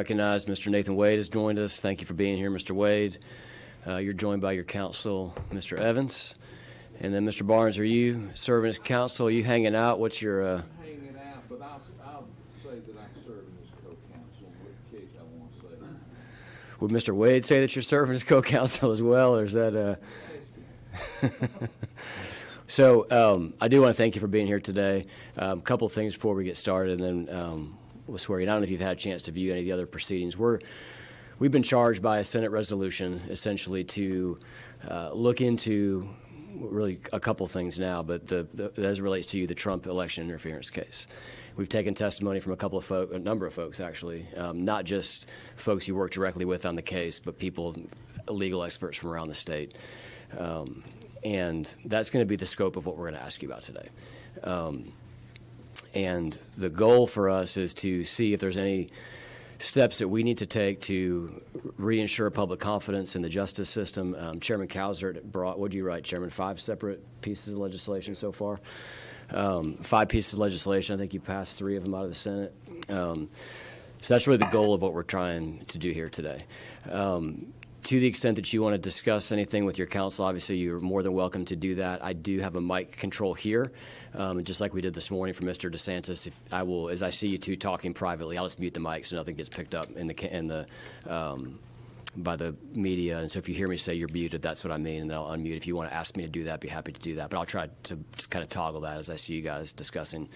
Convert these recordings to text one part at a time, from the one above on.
recognize Mr. Nathan Wade has joined us. Thank you for being here, Mr. Wade. You're joined by your counsel, Mr. Evans. And then, Mr. Barnes, are you serving as counsel? Are you hanging out? What's your... I'm hanging out, but I'll say that I'm serving as co-counsel in case I want to say. Would Mr. Wade say that you're serving as co-counsel as well, or is that... So I do want to thank you for being here today. A couple of things before we get started, and then we'll swear you. I don't know if you've had a chance to view any of the other proceedings. We've been charged by a Senate resolution essentially to look into really a couple things now, but as it relates to you, the Trump election interference case. We've taken testimony from a number of folks actually, not just folks you work directly with on the case, but people, legal experts from around the state. And that's going to be the scope of what we're going to ask you about today. And the goal for us is to see if there's any steps that we need to take to reinsure public confidence in the justice system. Chairman Cowsert brought, what did you write, Chairman, 5 separate pieces of legislation so far? 5 pieces of legislation. I think you passed 3 of them out of the Senate. So that's really the goal of what we're trying to do here today. To the extent that you want to discuss anything with your counsel, obviously you're more than welcome to do that. I do have a mic control here, just like we did this morning for Mr. DeSantis. If I will, as I see you two talking privately, I'll just mute the mic so nothing gets picked up by the media. And so if you hear me say you're muted, that's what I mean, and I'll unmute. If you want to ask me to do that, I'd be happy to do that. But I'll try to just kind of toggle that as I see you guys discussing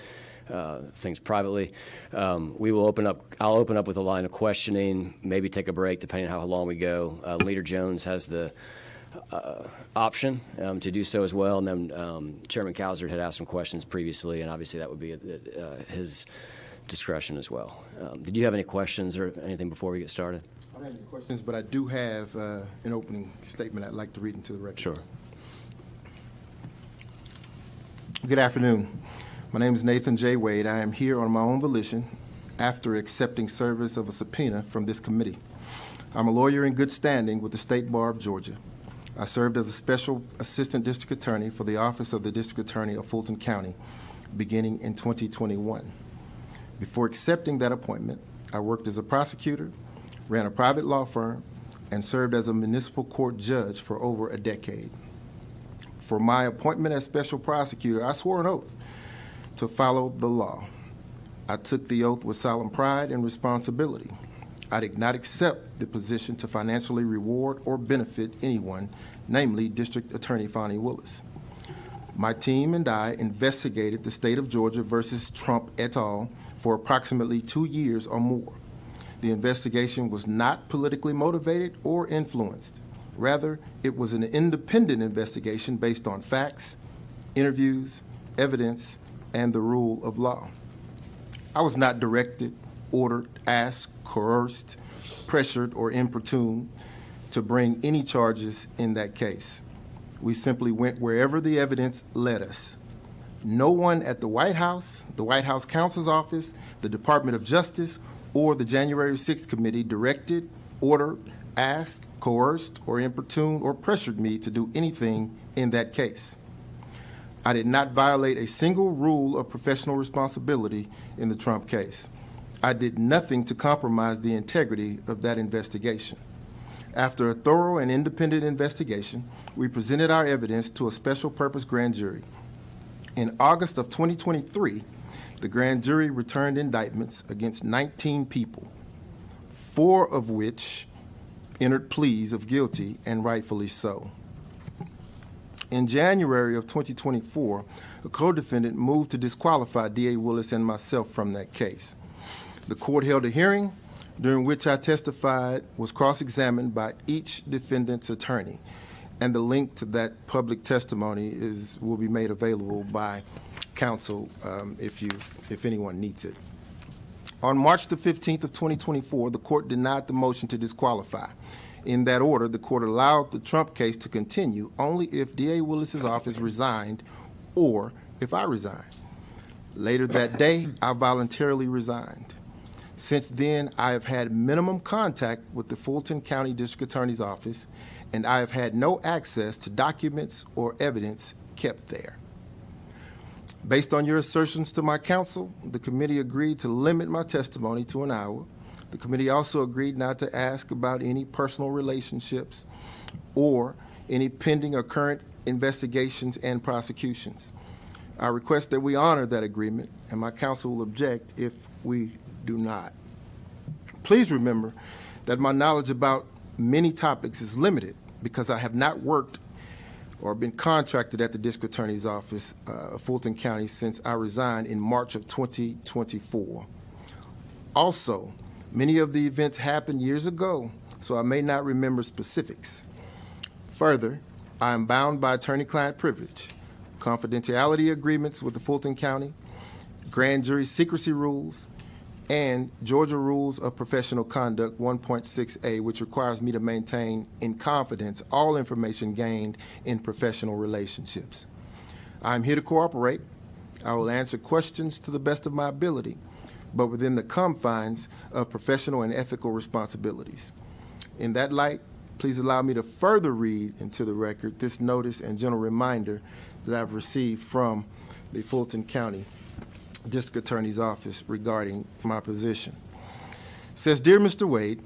things privately. I'll open up with a line of questioning, maybe take a break depending on how long we go. Leader Jones has the option to do so as well. And then Chairman Cowsert had asked some questions previously, and obviously that would be his discretion as well. Did you have any questions or anything before we get started? I don't have any questions, but I do have an opening statement I'd like to read into the record. Sure. Good afternoon. My name is Nathan J. Wade. I am here on my own volition after accepting service of a subpoena from this committee. I'm a lawyer in good standing with the State Bar of Georgia. I served as a special assistant district attorney for the Office of the District Attorney of Fulton County beginning in 2021. Before accepting that appointment, I worked as a prosecutor, ran a private law firm, and served as a municipal court judge for over a decade. For my appointment as special prosecutor, I swore an oath to follow the law. I took the oath with solemn pride and responsibility. I did not accept the position to financially reward or benefit anyone, namely District Attorney Fani Willis. My team and I investigated the state of Georgia versus Trump et al. For approximately 2 years or more. The investigation was not politically motivated or influenced. Rather, it was an independent investigation based on facts, interviews, evidence, and the rule of law. I was not directed, ordered, asked, coerced, pressured, or importuned to bring any charges in that case. We simply went wherever the evidence led us. No one at the White House counsel's office, the Department of Justice, or the January 6th committee directed, ordered, asked, coerced, or importuned, or pressured me to do anything in that case. I did not violate a single rule of professional responsibility in the Trump case. I did nothing to compromise the integrity of that investigation. After a thorough and independent investigation, we presented our evidence to a special purpose grand jury. In August of 2023, the grand jury returned indictments against 19 people, 4 of which entered pleas of guilty, and rightfully so. In January of 2024, a co-defendant moved to disqualify D.A. Willis and myself from that case. The court held a hearing during which I testified, was cross-examined by each defendant's attorney, and the link to that public testimony will be made available by counsel if anyone needs it. On March the 15th of 2024, the court denied the motion to disqualify. In that order, the court allowed the Trump case to continue only if D.A. Willis's office resigned or if I resigned. Later that day, I voluntarily resigned. Since then, I have had minimum contact with the Fulton County District Attorney's Office, and I have had no access to documents or evidence kept there. Based on your assertions to my counsel, the committee agreed to limit my testimony to an hour. The committee also agreed not to ask about any personal relationships or any pending or current investigations and prosecutions. I request that we honor that agreement, and my counsel will object if we do not. Please remember that my knowledge about many topics is limited because I have not worked or been contracted at the District Attorney's Office of Fulton County since I resigned in March of 2024. Also, many of the events happened years ago, so I may not remember specifics. Further, I am bound by attorney-client privilege, confidentiality agreements with the Fulton County, grand jury secrecy rules, and Georgia Rules of Professional Conduct 1.6a, which requires me to maintain in confidence all information gained in professional relationships. I am here to cooperate. I will answer questions to the best of my ability, but within the confines of professional and ethical responsibilities. In that light, please allow me to further read into the record this notice and general reminder that I've received from the Fulton County District Attorney's Office regarding my position. It says, Dear Mr. Wade,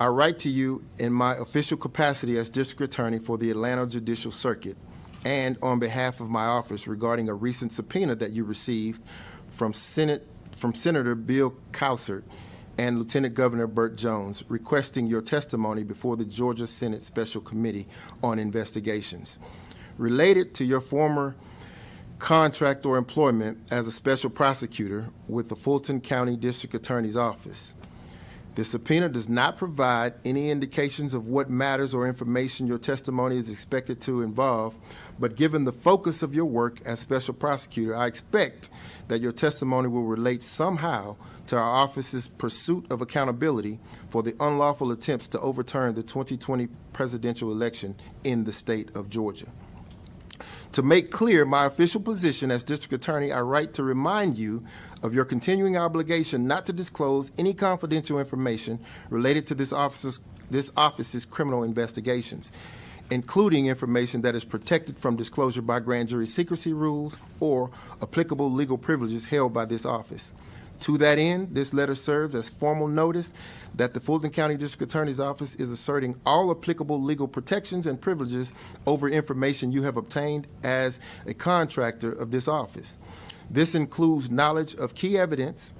I write to you in my official capacity as District Attorney for the Atlanta Judicial Circuit and on behalf of my office regarding a recent subpoena that you received from Senator Bill Cowsert and Lieutenant Governor Burt Jones requesting your testimony before the Georgia Senate Special Committee on Investigations related to your former contract or employment as a special prosecutor with the Fulton County District Attorney's Office. The subpoena does not provide any indications of what matters or information your testimony is expected to involve, but given the focus of your work as special prosecutor, I expect that your testimony will relate somehow to our office's pursuit of accountability for the unlawful attempts to overturn the 2020 presidential election in the state of Georgia. To make clear my official position as District Attorney, I write to remind you of your continuing obligation not to disclose any confidential information related to this office's criminal investigations, including information that is protected from disclosure by grand jury secrecy rules or applicable legal privileges held by this office. To that end, this letter serves as formal notice that the Fulton County District Attorney's Office is asserting all applicable legal protections and privileges over information you have obtained as a contractor of this office. This includes knowledge of key evidence,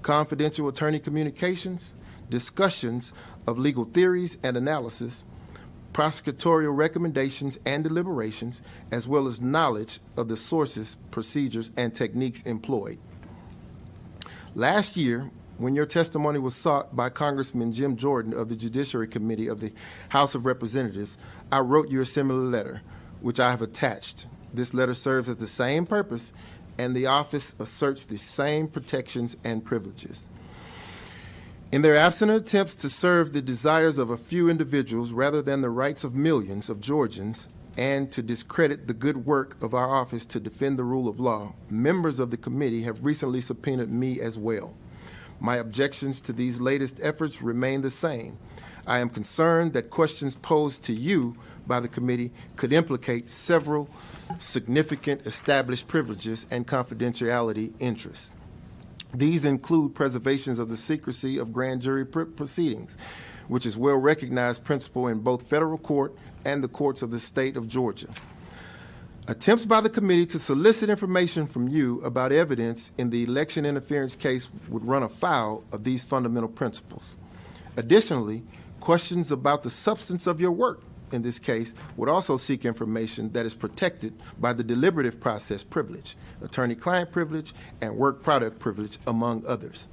confidential attorney communications, discussions of legal theories and analysis, prosecutorial recommendations and deliberations, as well as knowledge of the sources, procedures, and techniques employed. Last year, when your testimony was sought by Congressman Jim Jordan of the Judiciary Committee of the House of Representatives, I wrote you a similar letter, which I have attached. This letter serves as the same purpose, and the office asserts the same protections and privileges. In their absent attempts to serve the desires of a few individuals rather than the rights of millions of Georgians, and to discredit the good work of our office to defend the rule of law, members of the committee have recently subpoenaed me as well. My objections to these latest efforts remain the same. I am concerned that questions posed to you by the committee could implicate several significant established privileges and confidentiality interests. These include preservations of the secrecy of grand jury proceedings, which is well recognized principle in both federal court and the courts of the state of Georgia. Attempts by the committee to solicit information from you about evidence in the election interference case would run afoul of these fundamental principles. Additionally, questions about the substance of your work in this case would also seek information that is protected by the deliberative process privilege, attorney-client privilege, and work product privilege, among others.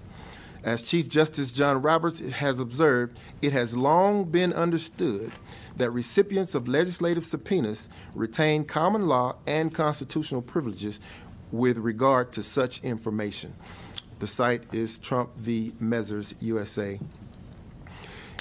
As Chief Justice John Roberts has observed, it has long been understood that recipients of legislative subpoenas retain common law and constitutional privileges with regard to such information. The site is Trump v. Measures, USA.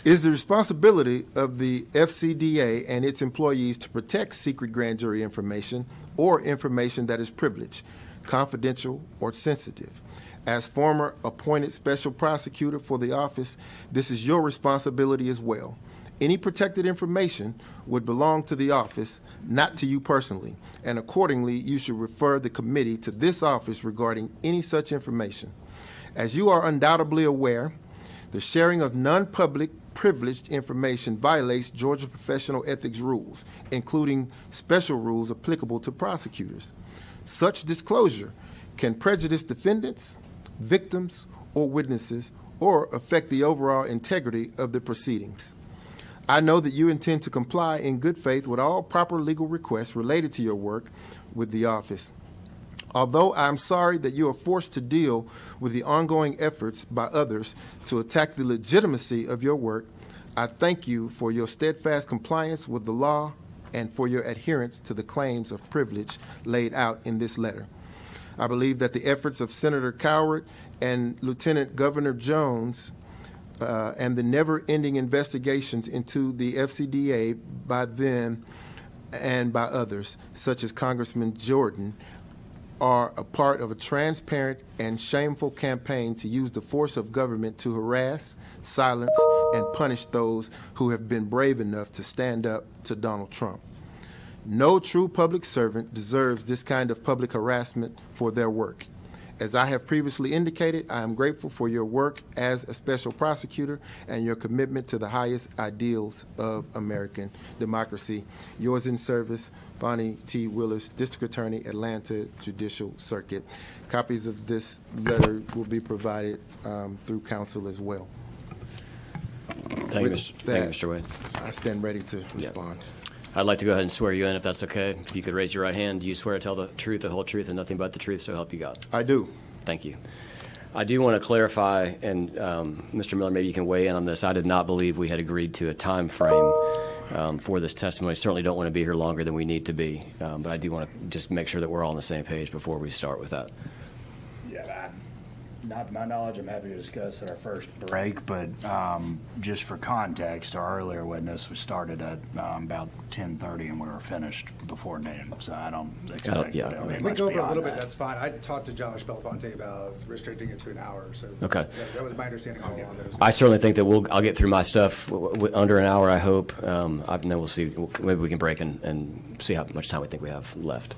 It is the responsibility of the FCDA and its employees to protect secret grand jury information or information that is privileged, confidential, or sensitive. As former appointed special prosecutor for the office, this is your responsibility as well. Any protected information would belong to the office, not to you personally, and accordingly, you should refer the committee to this office regarding any such information. As you are undoubtedly aware, The sharing of non-public privileged information violates Georgia professional ethics rules, including special rules applicable to prosecutors. Such disclosure can prejudice defendants, victims, or witnesses, or affect the overall integrity of the proceedings. I know that you intend to comply in good faith with all proper legal requests related to your work with the office. Although I'm sorry that you are forced to deal with the ongoing efforts by others to attack the legitimacy of your work, I thank you for your steadfast compliance with the law and for your adherence to the claims of privilege laid out in this letter. I believe that the efforts of Senator Coward and Lieutenant Governor Jones and the never-ending investigations into the FCDA by them and by others, such as Congressman Jordan, are a part of a transparent and shameful campaign to use the force of government to harass, silence, and punish those who have been brave enough to stand up to Donald Trump. No true public servant deserves this kind of public harassment for their work. As I have previously indicated, I am grateful for your work as a special prosecutor and your commitment to the highest ideals of American democracy. Yours in service, Fani T. Willis, District Attorney, Atlanta Judicial Circuit. Copies of this letter will be provided through counsel as well. Thank you, Mr. Wade. I stand ready to respond. I'd like to go ahead and swear you in, if that's okay. If you could raise your right hand. Do you swear to tell the truth, the whole truth, and nothing but the truth, so help you God? I do. Thank you. I do want to clarify, and Mr. Miller, maybe you can weigh in on this. I did not believe we had agreed to a time frame for this testimony. Certainly don't want to be here longer than we need to be, but I do want to just make sure that we're all on the same page before we start with that. Yeah, not to my knowledge, I'm happy to discuss at our first break, but just for context, our earlier witness was started at about 10:30 and we were finished before noon, so I don't expect yeah. that it'll be If we much go over a beyond little bit, that. that's fine. I talked to Josh Belafonte about restricting it to an hour, so Okay. that was my understanding all along. I certainly think that I'll get through my stuff under an hour, I hope, and then we'll see. Maybe we can break and see how much time we think we have left.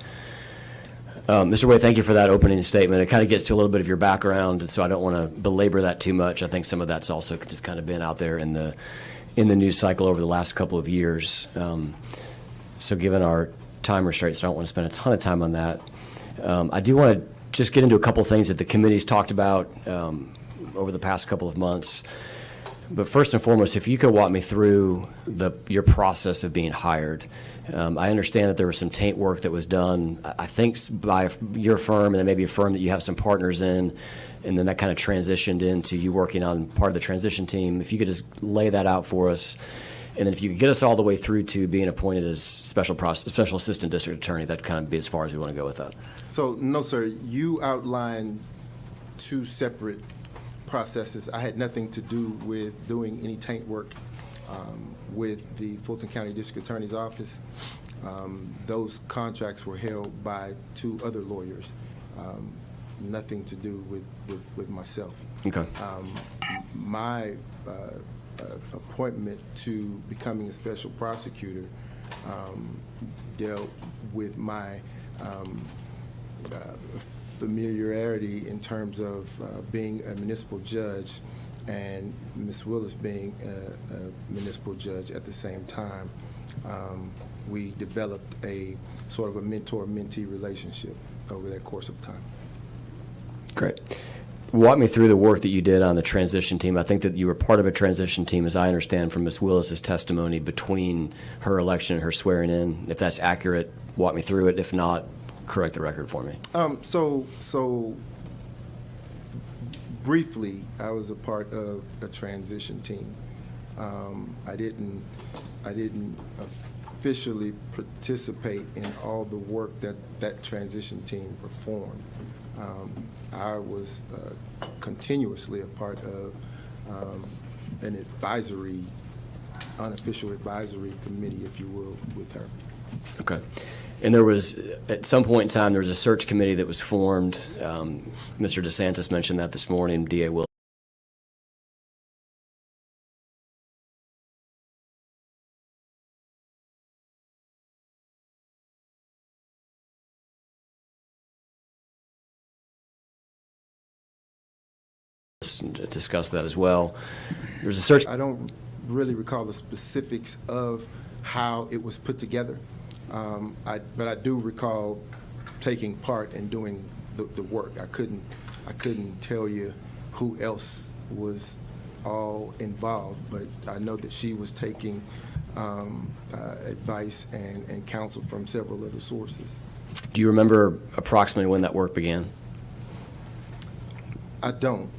Mr. Wade, thank you for that opening statement. It kind of gets to a little bit of your background, and so I don't want to belabor that too much. I think some of that's also just kind of been out there in the news cycle over the last couple of years. So given our time restraints, I don't want to spend a ton of time on that. I do want to just get into a couple of things that the committee's talked about over the past couple of months. But first and foremost, if you could walk me through your process of being hired. I understand that there was some taint work that was done, I think, by your firm, and then maybe a firm that you have some partners in, and then that kind of transitioned into you working on part of the transition team. If you could just lay that out for us, and then if you could get us all the way through to being appointed as special assistant district attorney, that'd kind of be as far as we want to go with that. So, no, sir, you outlined two separate processes. I had nothing to do with doing any taint work with the Fulton County District Attorney's Office. Those contracts were held by two other lawyers. Nothing to do with myself. Okay. My appointment to becoming a special prosecutor dealt with my familiarity in terms of being a municipal judge and Ms. Willis being a municipal judge at the same time. We developed a sort of a mentor-mentee relationship over that course of time. Great. Walk me through the work that you did on the transition team. I think that you were part of a transition team, as I understand from Ms. Willis's testimony, between her election and her swearing in. If that's accurate, walk me through it. If not, correct the record for me. So briefly, I was a part of a transition team. I didn't officially participate in all the work that transition team performed. I was continuously a part of an unofficial advisory committee, if you will, with her. Okay. And there was, at some point in time, there was a search committee that was formed. Mr. DeSantis mentioned that this morning, DA Willis. discuss that as well. There's a search. I don't really recall the specifics of how it was put together, but I do recall taking part in doing the work. I couldn't tell you who else was all involved, but I know that she was taking advice and counsel from several other sources. Do you remember approximately when that work began? I don't.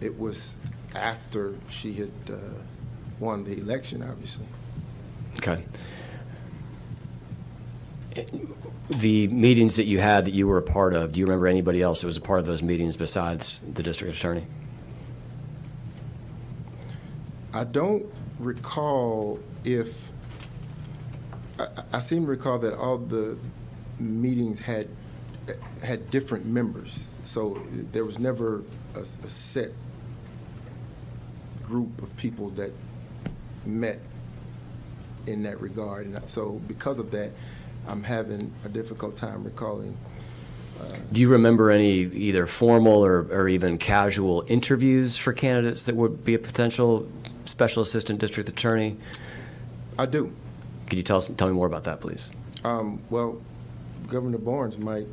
It was after she had won the election, obviously. Okay. The meetings that you had that you were a part of, do you remember anybody else that was a part of those meetings besides the district attorney? I don't recall if, I seem to recall that all the meetings had different members, so there was never a set group of people that met in that regard, and so because of that, I'm having a difficult time recalling. Do you remember any either formal or even casual interviews for candidates that would be a potential special assistant district attorney? I do. Could you tell me more about that, please? Well, Governor Barnes might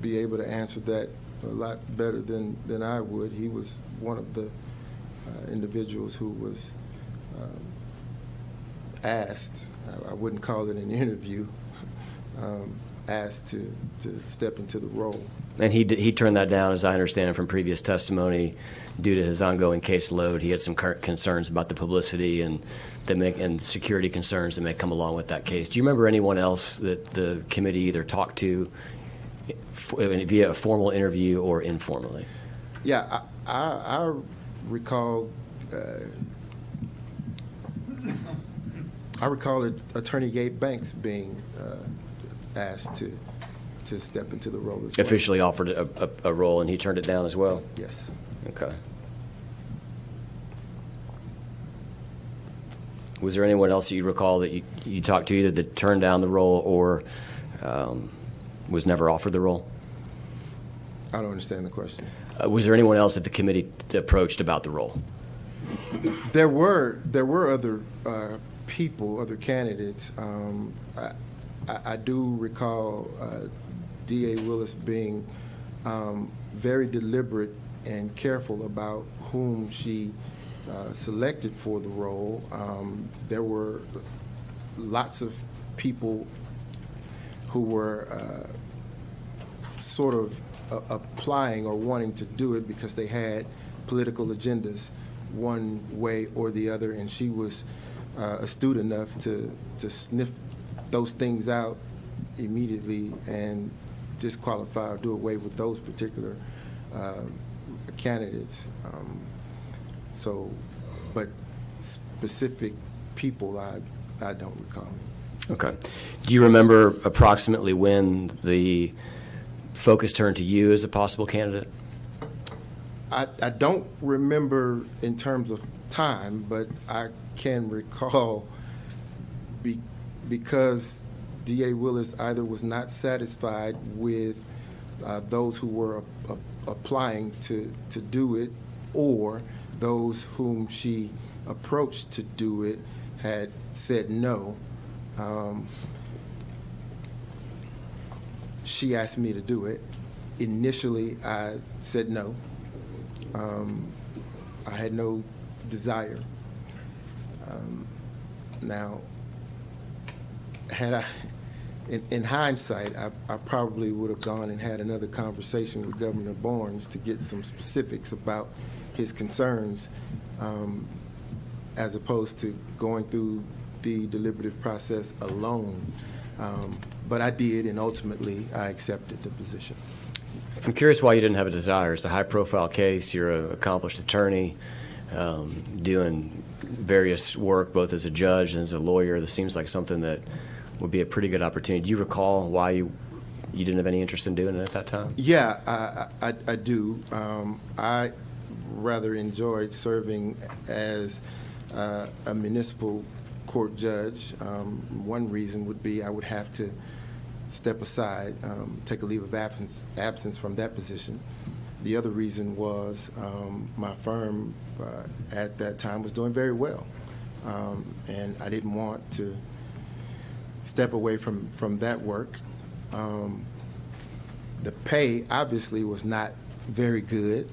be able to answer that a lot better than I would. He was one of the individuals who was asked, I wouldn't call it an interview, asked to step into the role. And he turned that down, as I understand it from previous testimony, due to his ongoing caseload. He had some concerns about the publicity and security concerns that may come along with that case. Do you remember anyone else that the committee either talked to via a formal interview or informally? Yeah, I recall. I recall Attorney Gabe Banks being asked to step into the role as well. Officially offered a role, and he turned it down as well? Yes. Okay. Was there anyone else that you recall that you talked to either that turned down the role or was never offered the role? I don't understand the question. Was there anyone else that the committee approached about the role? There were other people, other candidates. I do recall D.A. Willis being very deliberate and careful about whom she selected for the role. There were lots of people who were sort of applying or wanting to do it because they had political agendas one way or the other, and she was astute enough to sniff those things out immediately and disqualify or do away with those particular candidates. But specific people, I don't recall. Okay. Do you remember approximately when the focus turned to you as a possible candidate? I don't remember in terms of time, but I can recall because D.A. Willis either was not satisfied with those who were applying to do it, or those whom she approached to do it had said no. She asked me to do it. Initially, I said no. I had no desire. Now, had I, in hindsight, I probably would have gone and had another conversation with Governor Barnes to get some specifics about his concerns, as opposed to going through the deliberative process alone. But I did, and ultimately, I accepted the position. I'm curious why you didn't have a desire. It's a high-profile case. You're an accomplished attorney, doing various work both as a judge and as a lawyer. This seems like something that would be a pretty good opportunity. Do you recall why you didn't have any interest in doing it at that time? Yeah, I do. I rather enjoyed serving as a municipal court judge. One reason would be I would have to step aside, take a leave of absence from that position. The other reason was my firm at that time was doing very well, and I didn't want to step away from that work. The pay obviously was not very good.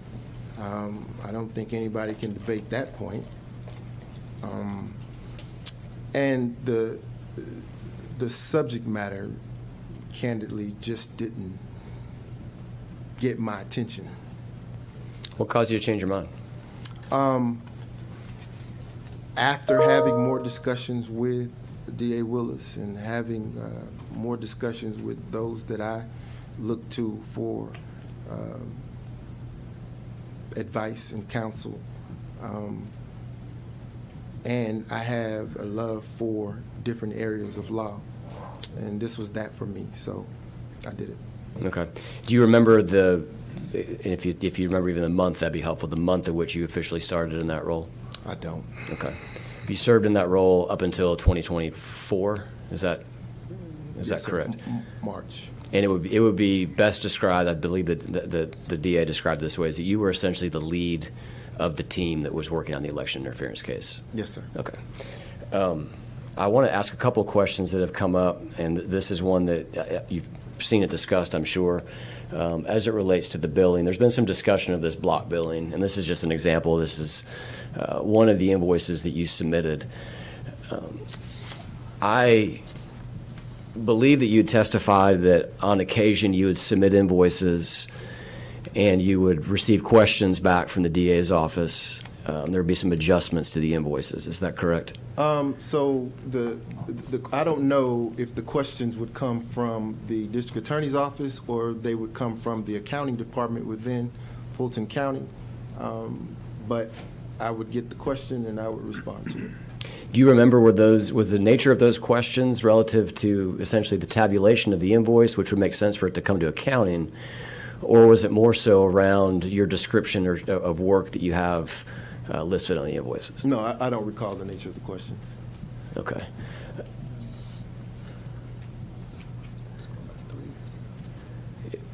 I don't think anybody can debate that point. And the subject matter, candidly, just didn't get my attention. What caused you to change your mind? After having more discussions with DA Willis and having more discussions with those that I look to for advice and counsel, and I have a love for different areas of law, and this was that for me, so I did it. Okay. Do you remember and if you remember even the month, that'd be helpful, the month at which you officially started in that role? I don't. Okay. You served in that role up until 2024, is that Yes, correct? March. And it would be best described, I believe that the DA described it this way, is that you were essentially the lead of the team that was working on the election interference case. Yes, sir. Okay. I want to ask a couple questions that have come up, and this is one that you've seen it discussed, I'm sure, as it relates to the billing. There's been some discussion of this block billing, and this is just an example. This is one of the invoices that you submitted. I believe that you testified that on occasion you would submit invoices and you would receive questions back from the DA's office. There would be some adjustments to the invoices. Is that correct? So I don't know if the questions would come from the district attorney's office or they would come from the accounting department within Fulton County. But I would get the question and I would respond to it. Do you remember was the nature of those questions relative to essentially the tabulation of the invoice, which would make sense for it to come to accounting, or was it more so around your description of work that you have listed on the invoices? No, I don't recall the nature of the questions. Okay.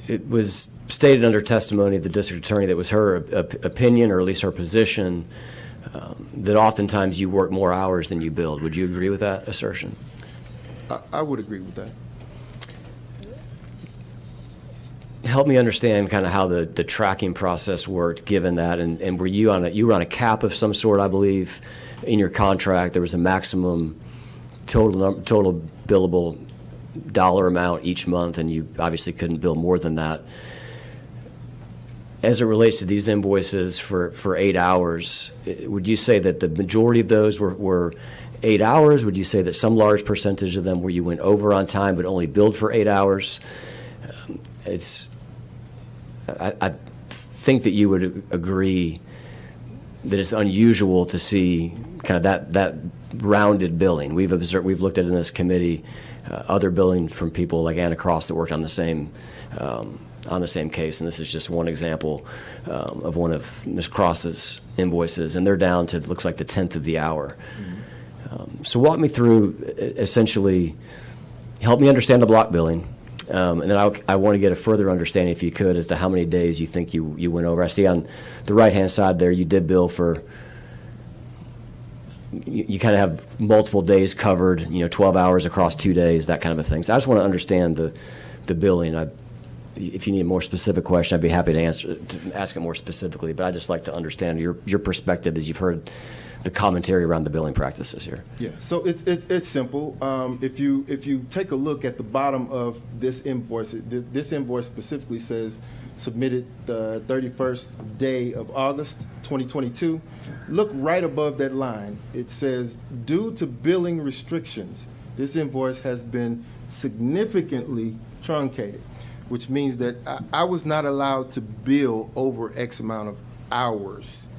It was stated under testimony of the district attorney that was her opinion, or at least her position, that oftentimes you work more hours than you billed. Would you agree with that assertion? I would agree with that. Help me understand kind of how the tracking process worked, given that, and were you on a cap of some sort? I believe in your contract there was a maximum total billable dollar amount each month, and you obviously couldn't bill more than that. As it relates to these invoices for 8 hours, would you say that the majority of those were 8 hours? Would you say that some large percentage of them where you went over on time but only billed for 8 hours? I think that you would agree that it's unusual to see kind of that rounded billing. We've looked at it in this committee, other billing from people like Anna Cross that worked on the same case, and this is just one example of one of Ms. Cross's invoices, and they're down to, it looks like, the 10th of the hour. So walk me through, essentially, help me understand the block billing, and then I want to get a further understanding, if you could, as to how many days you think you went over. I see on the right-hand side there you did bill for, you kind of have multiple days covered, 12 hours across 2 days, that kind of a thing. So I just want to understand the billing. If you need a more specific question, I'd be happy to ask it more specifically, but I'd just like to understand your perspective as you've heard the commentary around the billing practices here. Yeah, so it's simple. If you take a look at the bottom of this invoice, this invoice specifically says submitted the 31st day of August 2022. Look right above that line. It says, due to billing restrictions, this invoice has been significantly truncated, which means that I was not allowed to bill over X amount of hours.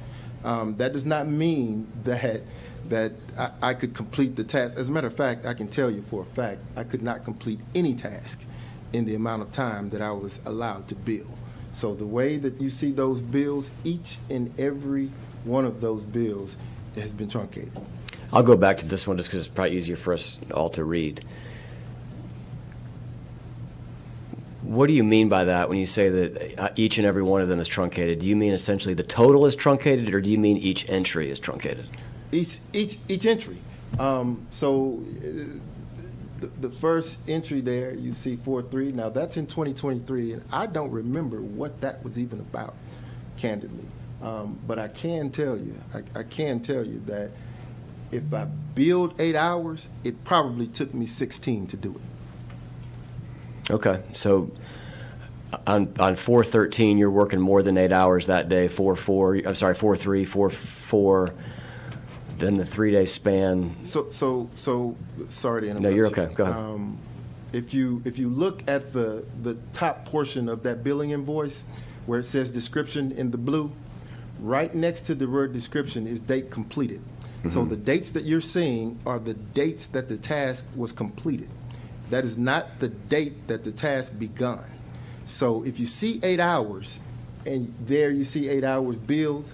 That does not mean that I could complete the task. As a matter of fact, I can tell you for a fact, I could not complete any task in the amount of time that I was allowed to bill. So the way that you see those bills, each and every one of those bills has been truncated. I'll go back to this one just because it's probably easier for us all to read. What do you mean by that when you say that each and every one of them is truncated? Do you mean essentially the total is truncated, or do you mean each entry is truncated? Each entry. The first entry there, you see 4-3. Now, that's in 2023, and I don't remember what that was even about, candidly. But I can tell you that if I billed 8 hours, it probably took me 16 to do it. Okay, so on 4/13, you're working more than 8 hours that day. 4/3, 4/4. Then the 3-day span. So sorry to interrupt. No, you're you. okay. Go ahead. If you look at the top portion of that billing invoice where it says description in the blue, right next to the word description is date completed. So the dates that you're seeing are the dates that the task was completed. That is not the date that the task begun. So if you see 8 hours and there you see 8 hours billed,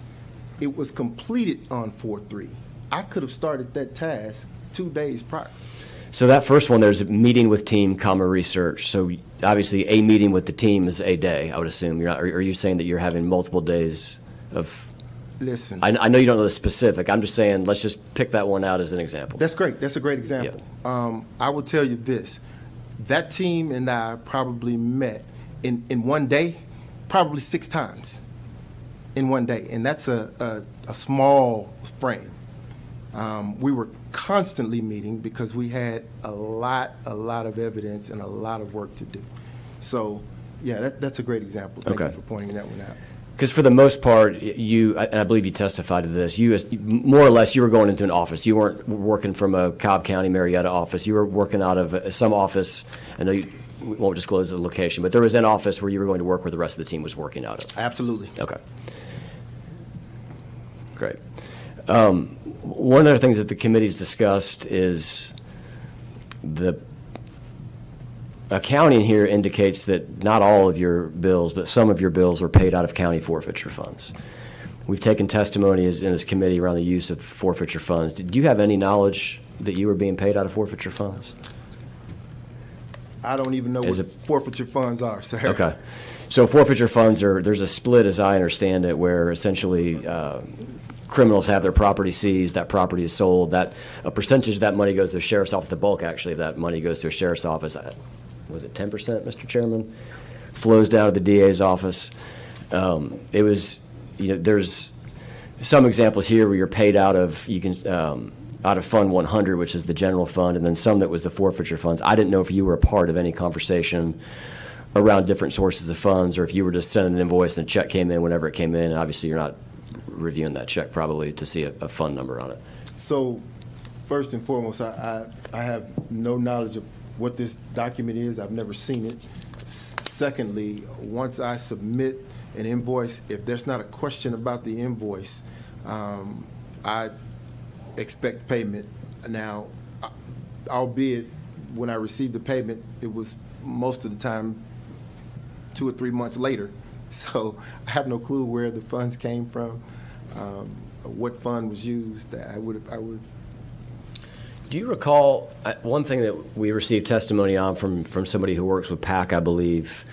it was completed on 4/3. I could have started that task 2 days prior. So that first one, there's a meeting with team, research. So obviously, a meeting with the team is a day, I would assume. You're not, are you saying that you're having multiple days of? Listen. I know you don't know the specific. I'm just saying, let's just pick that one out as an example. That's great. That's a great example. I will tell you this. That team and I probably met in one day, probably 6 times in one day. And that's a small frame. We were constantly meeting because we had a lot of evidence and a lot of work to do. So, yeah, that's a great example. Thank you for pointing that one out. Because for the most part, and I believe you testified to this, more or less you were going into an office. You weren't working from a Cobb County, Marietta office. You were working out of some office. I know we won't disclose the location, but there was an office where you were going to work where the rest of the team was working out of. Absolutely. Okay. Great. One of the things that the committee's discussed is the accounting here indicates that not all of your bills, but some of your bills were paid out of county forfeiture funds. We've taken testimony in this committee around the use of forfeiture funds. Did you have any knowledge that you were being paid out of forfeiture funds? I don't even know what forfeiture funds are, sir. Okay. So forfeiture funds there's a split, as I understand it, where essentially criminals have their property seized, that property is sold, that a percentage of that money goes to the sheriff's office, the bulk actually of that money goes to a sheriff's office. Was it 10%, Mr. Chairman? Flows down to the DA's office. It was, there's some examples here where you're paid out of Fund 100, which is the general fund, and then some that was the forfeiture funds. I didn't know if you were a part of any conversation around different sources of funds, or if you were just sending an invoice and a check came in whenever it came in, and obviously you're not reviewing that check probably to see a fund number on it. So, first and foremost, I have no knowledge of what this document is. I've never seen it. Secondly, once I submit an invoice, if there's not a question about the invoice, I expect payment. Now, albeit when I received the payment, it was most of the time 2 or 3 months later. So I have no clue where the funds came from, what fund was used. I would. Do you recall one thing that we received testimony on from somebody who works with PAC, I believe,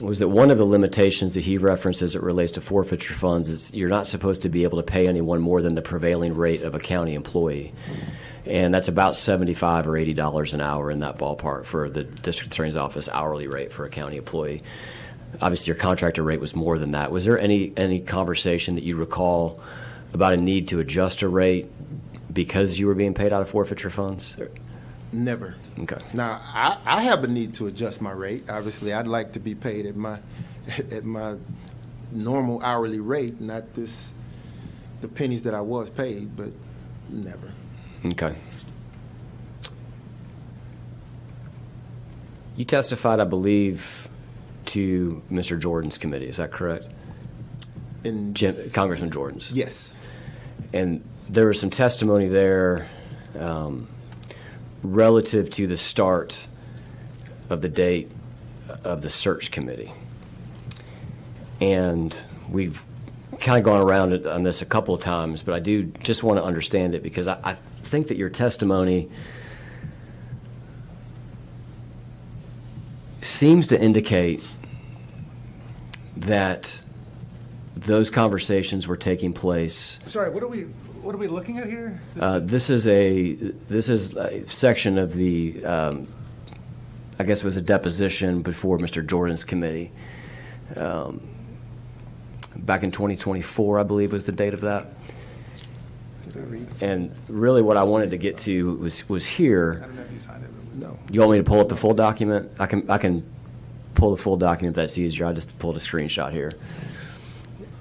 was that one of the limitations that he referenced as it relates to forfeiture funds is you're not supposed to be able to pay anyone more than the prevailing rate of a county employee. And that's about $75 or $80 an hour in that ballpark for the district attorney's office hourly rate for a county employee. Obviously, your contractor rate was more than that. Was there any conversation that you recall about a need to adjust a rate because you were being paid out of forfeiture funds? Never. Okay. Now, I have a need to adjust my rate. Obviously, I'd like to be paid at my normal hourly rate, not the pennies that I was paid, but never. Okay. You testified, I believe, to Mr. Jordan's committee. Is that correct? Congressman Jordan's. Yes. And there was some testimony there relative to the start of the date of the search committee. And we've kind of gone around it on this a couple of times, but I do just want to understand it because I think that your testimony seems to indicate that those conversations were taking place. Sorry, what are we looking at here? This is a section of the, I guess it was a deposition before Mr. Jordan's committee. Back in 2024, I believe was the date of that. And really what I wanted to get to was here. I don't know if you signed it. No. You want me to pull up the full document? I can pull the full document if that's easier. I just pulled a screenshot here.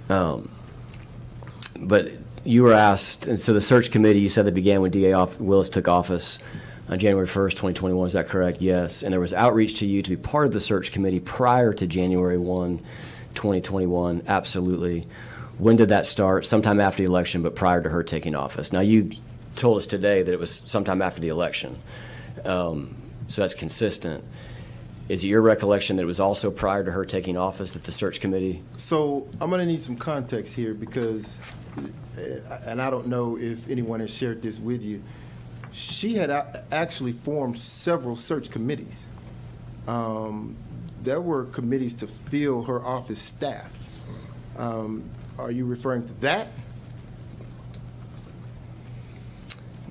But you were asked, and so the search committee, you said that began when DA Willis took office on January 1st, 2021. Is that correct? Yes. And there was outreach to you to be part of the search committee prior to January 1, 2021. Absolutely. When did that start? Sometime after the election, but prior to her taking office. Now, you told us today that it was sometime after the election. So that's consistent. Is it your recollection that it was also prior to her taking office that the search committee? So I'm going to need some context here because, and I don't know if anyone has shared this with you, she had actually formed several search committees. There were committees to fill her office staff. Are you referring to that?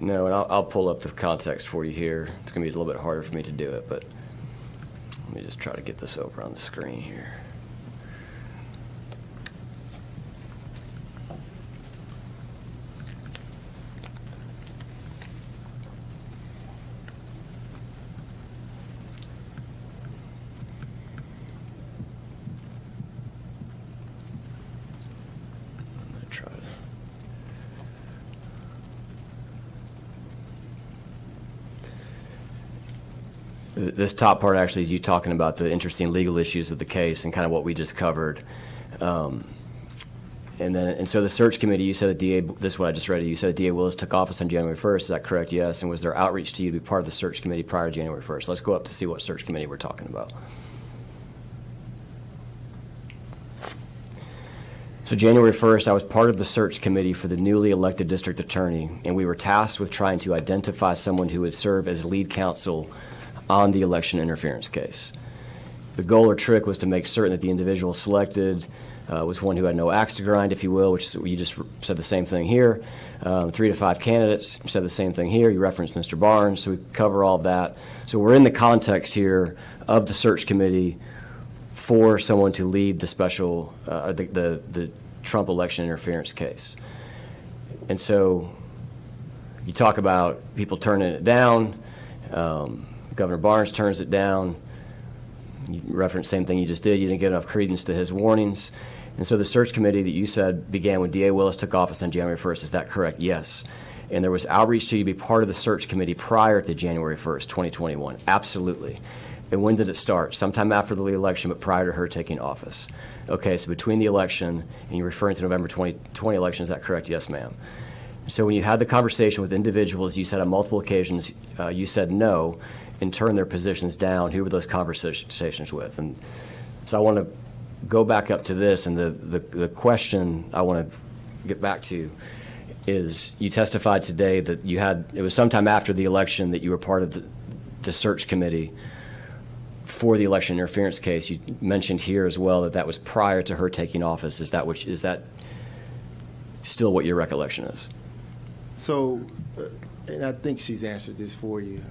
No, and I'll pull up the context for you here. It's going to be a little bit harder for me to do it, but let me just try to get this over on the screen here. I'm going to try to. This top part actually is you talking about the interesting legal issues with the case and kind of what we just covered. And so the search committee, you said that DA, this is what I just read, you said that DA Willis took office on January 1st, is that correct? Yes. And was there outreach to you to be part of the search committee prior to January 1st? Let's go up to see what search committee we're talking about. So January 1st, I was part of the search committee for the newly elected district attorney, and we were tasked with trying to identify someone who would serve as lead counsel on the election interference case. The goal or trick was to make certain that the individual selected was one who had no axe to grind, if you will, which you just said the same thing here. 3 to 5 candidates, you said the same thing here. You referenced Mr. Barnes, so we cover all of that. So we're in the context here of the search committee for someone to lead the special, the Trump election interference case. And so you talk about people turning it down. Governor Barnes turns it down. You referenced the same thing you just did. You didn't get enough credence to his warnings. And so the search committee that you said began when DA Willis took office on January 1st, is that correct? Yes. And there was outreach to you to be part of the search committee prior to January 1st, 2021. Absolutely. And when did it start? Sometime after the election, but prior to her taking office. Okay, so between the election, and you're referring to November 2020 election, is that correct? Yes, ma'am. So when you had the conversation with individuals, you said on multiple occasions, you said no and turned their positions down. Who were those conversations with? And so I want to go back up to this, and the question I want to get back to is you testified today that you had, it was sometime after the election that you were part of the search committee for the election interference case. You mentioned here as well that that was prior to her taking office. Is that still what your recollection is? So, and I think she's answered this for you.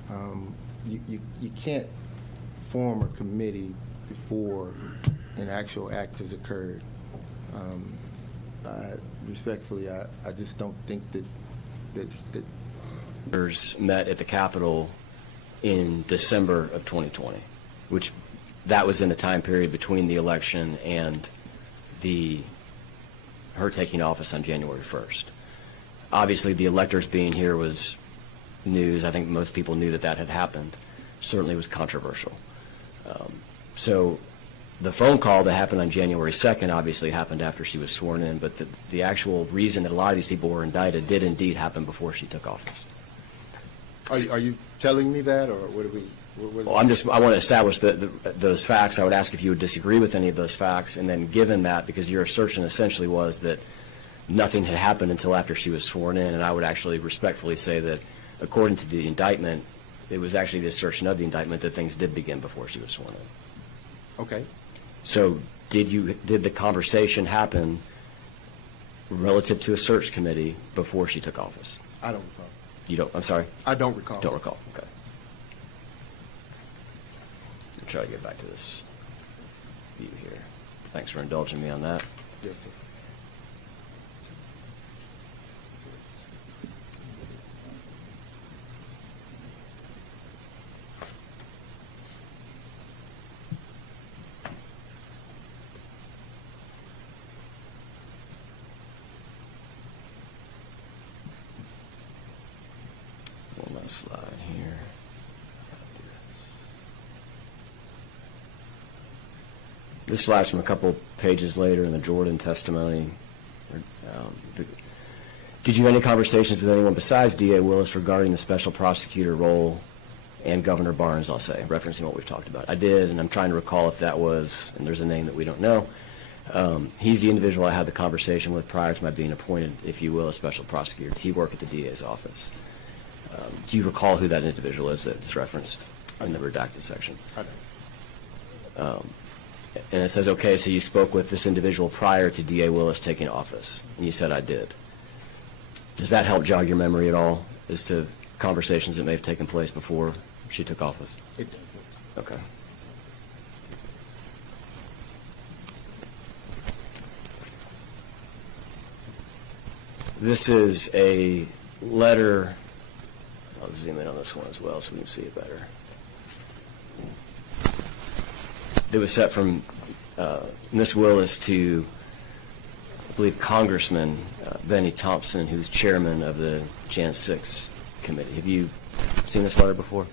You can't form a committee before an actual act has occurred. Respectfully, I just don't think that met at the Capitol in December of 2020, which that was in the time period between the election and her taking office on January 1st. Obviously, the electors being here was news. I think most people knew that had happened. Certainly was controversial. So the phone call that happened on January 2nd obviously happened after she was sworn in, but the actual reason that a lot of these people were indicted did indeed happen before she took office. Are you telling me that, or what do we? Well, I want to establish those facts. I would ask if you would disagree with any of those facts, and then given that, because your assertion essentially was that nothing had happened until after she was sworn in, and I would actually respectfully say that according to the indictment, it was actually the assertion of the indictment that things did begin before she was sworn in. Okay. So did the conversation happen relative to a search committee before she took office? I don't recall. You don't, I'm sorry? I don't recall. Don't recall, okay. I'll try to get back to this view here. Thanks for indulging me on that. Yes, sir. One last slide here. This slide's from a couple pages later in the Jordan testimony. Did you have any conversations with anyone besides D.A. Willis regarding the special prosecutor role and Governor Barnes, I'll say, referencing what we've talked about? I did, and I'm trying to recall if that was, and there's a name that we don't know. He's the individual I had the conversation with prior to my being appointed, if you will, a special prosecutor. He worked at the DA's office. Do you recall who that individual is that's referenced in the redacted section? I don't. And it says, okay, so you spoke with this individual prior to D.A. Willis taking office, and you said I did. Does that help jog your memory at all as to conversations that may have taken place before she took office? It doesn't. Okay. This is a letter. I'll zoom in on this one as well so we can see it better. It was sent from Ms. Willis to, I believe, Congressman Benny Thompson, who's chairman of the Jan 6 committee. Have you seen this letter before?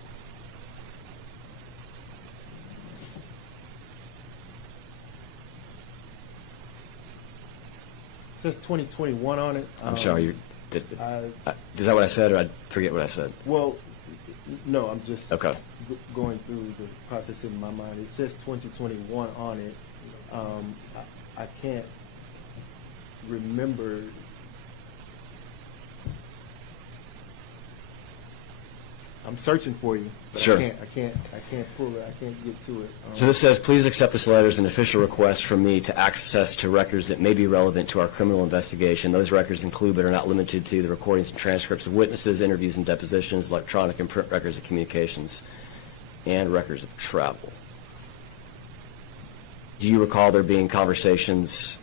It says 2021 on it. I'm sorry, is that what I said, or I forget what I said? Well, no, I'm just Okay. Going through the process in my mind. It says 2021 on it. I can't remember. I'm searching for you, but Sure. I can't pull it. I can't get to it. So this says, please accept this letter as an official request from me to access to records that may be relevant to our criminal investigation. Those records include, but are not limited to, the recordings and transcripts of witnesses, interviews and depositions, electronic and print records of communications, and records of travel. Do you recall there being conversations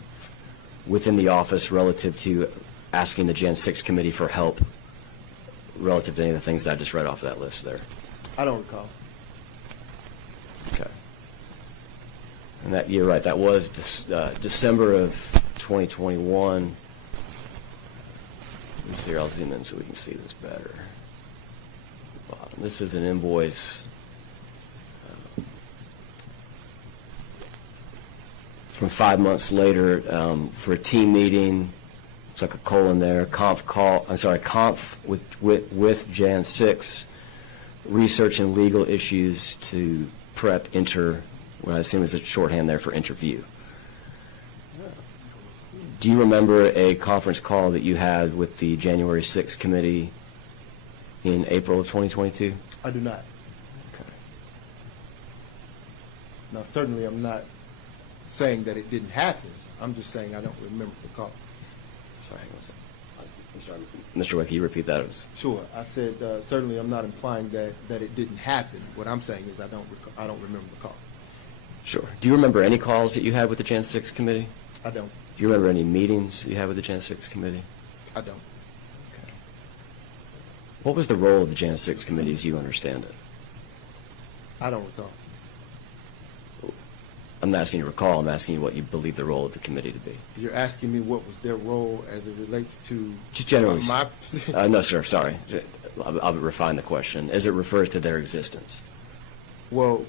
within the office relative to asking the Jan 6 committee for help relative to any of the things that I just read off of that list there? I don't recall. Okay. And that, you're right, that was December of 2021. Let's see here, I'll zoom in so we can see this better. At the bottom. This is an invoice from 5 months later for a team meeting. It's like a colon there, conf with Jan 6, research and legal issues to prep what I assume is a shorthand there for interview. Do you remember a conference call that you had with the January 6th committee in April of 2022? I do not. Okay. Now, certainly, I'm not. Saying that it didn't happen. I'm just saying I don't remember the call. Sorry, hang on a second. I'm sorry. Mr. Wick, can you repeat that? It was, Sure. I said certainly I'm not implying that it didn't happen. What I'm saying is I don't remember the call. sure. Do you remember any calls that you had with the Jan 6 committee? I don't. Do you remember any meetings you had with the Jan 6 committee? I don't. Okay. What was the role of the Jan 6 committee as you understand it? I don't recall. I'm not asking you to recall, I'm asking you what you believe the role of the committee to be. You're asking me what was their role as it relates to Just generally. my No, sir, sorry. I'll refine the question. As it refers to their existence. Well,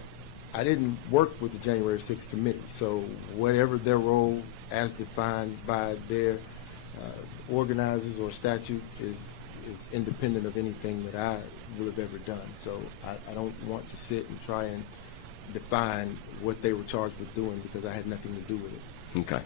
I didn't work with the January 6th committee, so whatever their role as defined by their organizers or statute is independent of anything that I would have ever done. So I don't want to sit and try and define what they were charged with doing because I had nothing to do with it. Okay.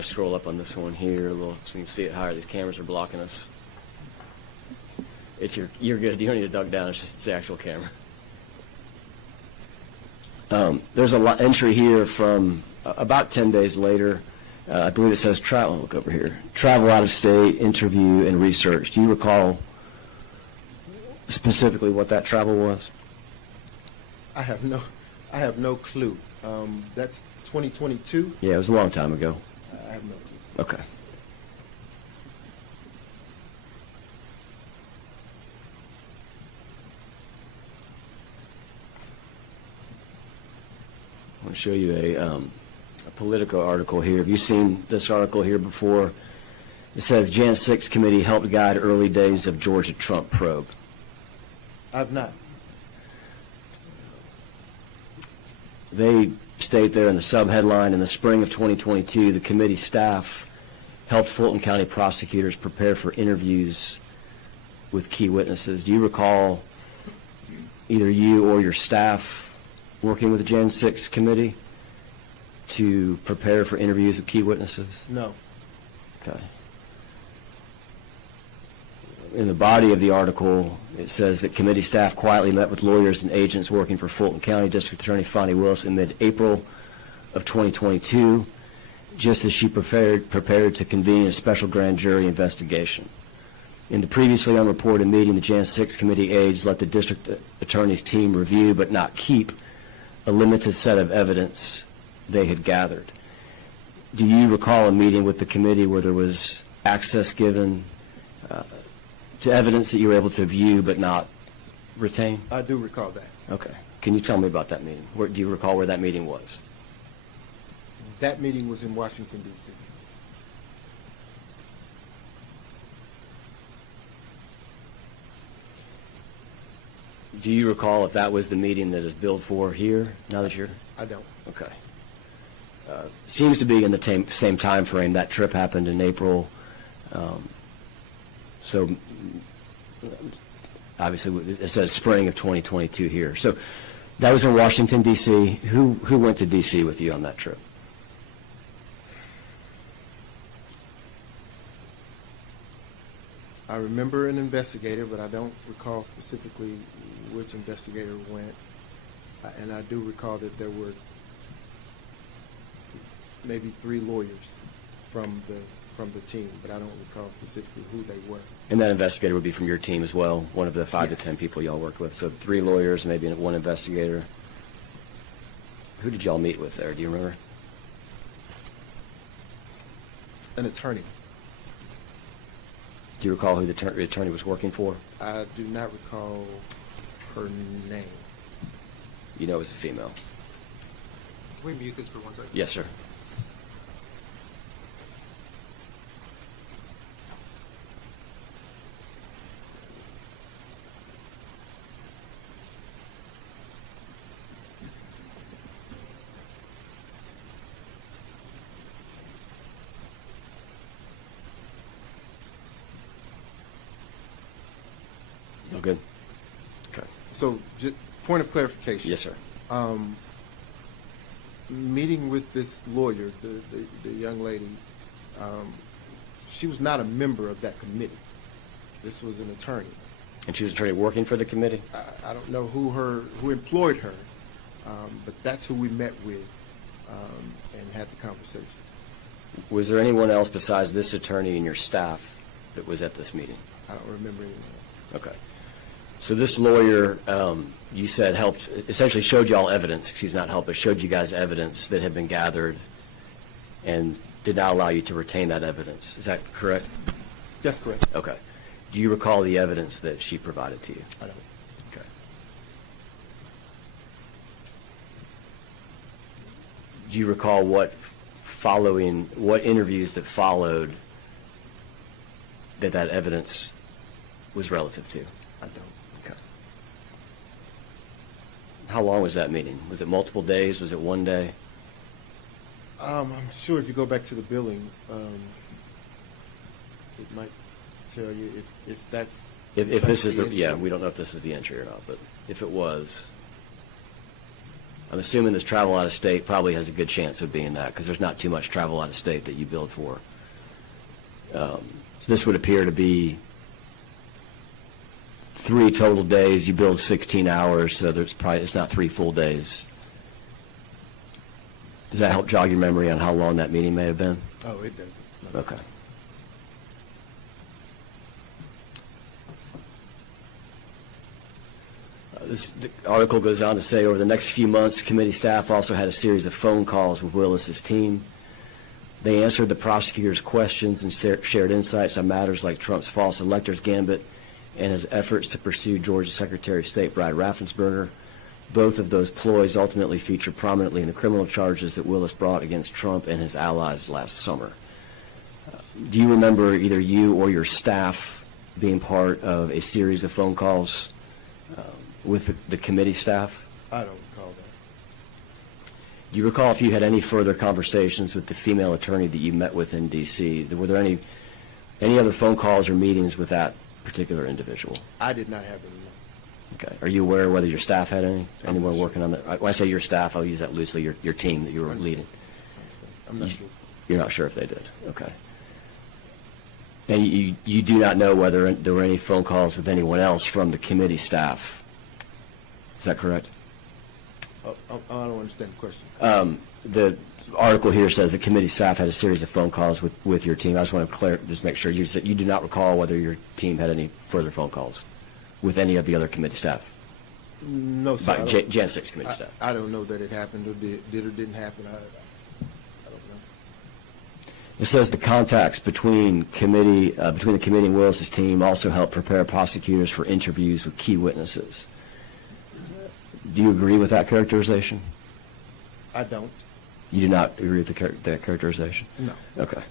Scroll up on this one here a little so you can see it higher. These cameras are blocking us. You're good. You don't need to duck down. It's the actual camera. There's a entry here from about 10 days later. I believe it says travel. Look over here. Travel out of state, interview, and research. Do you recall specifically what that travel was? I have no clue. That's 2022. Yeah, it was a long time ago. I have no clue. Okay. I want to show you a Politico article here. Have you seen this article here before? It says Jan 6 committee helped guide early days of Georgia Trump probe. I've not. They state there in the subheadline, in the spring of 2022, the committee staff helped Fulton County prosecutors prepare for interviews with key witnesses. Do you recall either you or your staff working with the Jan 6 committee to prepare for interviews with key witnesses? No. Okay. In the body of the article, it says that committee staff quietly met with lawyers and agents working for Fulton County District Attorney Fani Willis in mid-April of 2022, just as she prepared to convene a special grand jury investigation. In the previously unreported meeting, the Jan 6 committee aides let the district attorney's team review but not keep a limited set of evidence they had gathered. Do you recall a meeting with the committee where there was access given to evidence that you were able to view but not retain? I do recall that. Okay. Can you tell me about that meeting? Do you recall where that meeting was? That meeting was in Washington, D.C. Do you recall if that was the meeting that is billed for here, now that you're? I don't. Okay. Seems to be in the same time frame. That trip happened in April. So obviously it says spring of 2022 here. So that was in Washington, D.C. Who went to D.C. with you on that trip? I remember an investigator, but I don't recall specifically which investigator went. And I do recall that there were maybe 3 lawyers from the team, but I don't recall specifically who they were. And that investigator would be from your team as well, one of the 5 to 10 people y'all worked with. So 3 lawyers, maybe 1 investigator. Who did y'all meet with there? Do you remember? An attorney. Do you recall who the attorney was working for? I do not recall her name. You know it was a female. Can we mute this for 1 second? Yes, sir. Oh, good. Okay. So, point of clarification. Yes, sir. Meeting with this lawyer, the young lady, she was not a member of that committee. This was an attorney. And she was an attorney working for the committee? I don't know who employed her, but that's who we met with and had the conversations. Was there anyone else besides this attorney and your staff that was at this meeting? I don't remember anyone else. Okay. So this lawyer, you said helped, essentially showed y'all evidence, not helped, but showed you guys evidence that had been gathered and did not allow you to retain that evidence. Is that correct? That's correct. Okay. Do you recall the evidence that she provided to you? I don't. Okay. Do you recall what interviews that followed that evidence was relative to? I don't. Okay. How long was that meeting? Was it multiple days? Was it one day? I'm sure if you go back to the billing, it might tell you if that's. If this is the the, yeah, entry. we don't know if this is the entry or not, but if it was, I'm assuming this travel out of state probably has a good chance of being that, because there's not too much travel out of state that you billed for. So this would appear to be 3 total days. You billed 16 hours, so it's not 3 full days. Does that help jog your memory on how long that meeting may have been? Oh, it doesn't. No, sir. Okay. The article goes on to say, over the next few months, committee staff also had a series of phone calls with Willis's team. They answered the prosecutor's questions and shared insights on matters like Trump's false electors gambit and his efforts to pursue Georgia Secretary of State Brad Raffensperger. Both of those ploys ultimately featured prominently in the criminal charges that Willis brought against Trump and his allies last summer. Do you remember either you or your staff being part of a series of phone calls with the committee staff? I don't recall that. Do you recall if you had any further conversations with the female attorney that you met with in D.C.? Were there any other phone calls or meetings with that particular individual? I did not have any. Okay. Are you aware whether your staff had anyone working on that? When I say your staff, I'll use that loosely, your team that you were leading. I'm not sure. You're not sure if they did? Okay. And you do not know whether there were any phone calls with anyone else from the committee staff? Is that correct? I don't understand the question. The article here says the committee staff had a series of phone calls with your team. I just want to just make sure you do not recall whether your team had any further phone calls with any of the other committee staff? No, sir. By Jan 6 committee staff? I don't know that it happened or did or didn't happen. I don't know. It says the contacts between the committee and Willis's team also helped prepare prosecutors for interviews with key witnesses. Do you agree with that characterization? I don't. You do not agree with that characterization? No. Okay.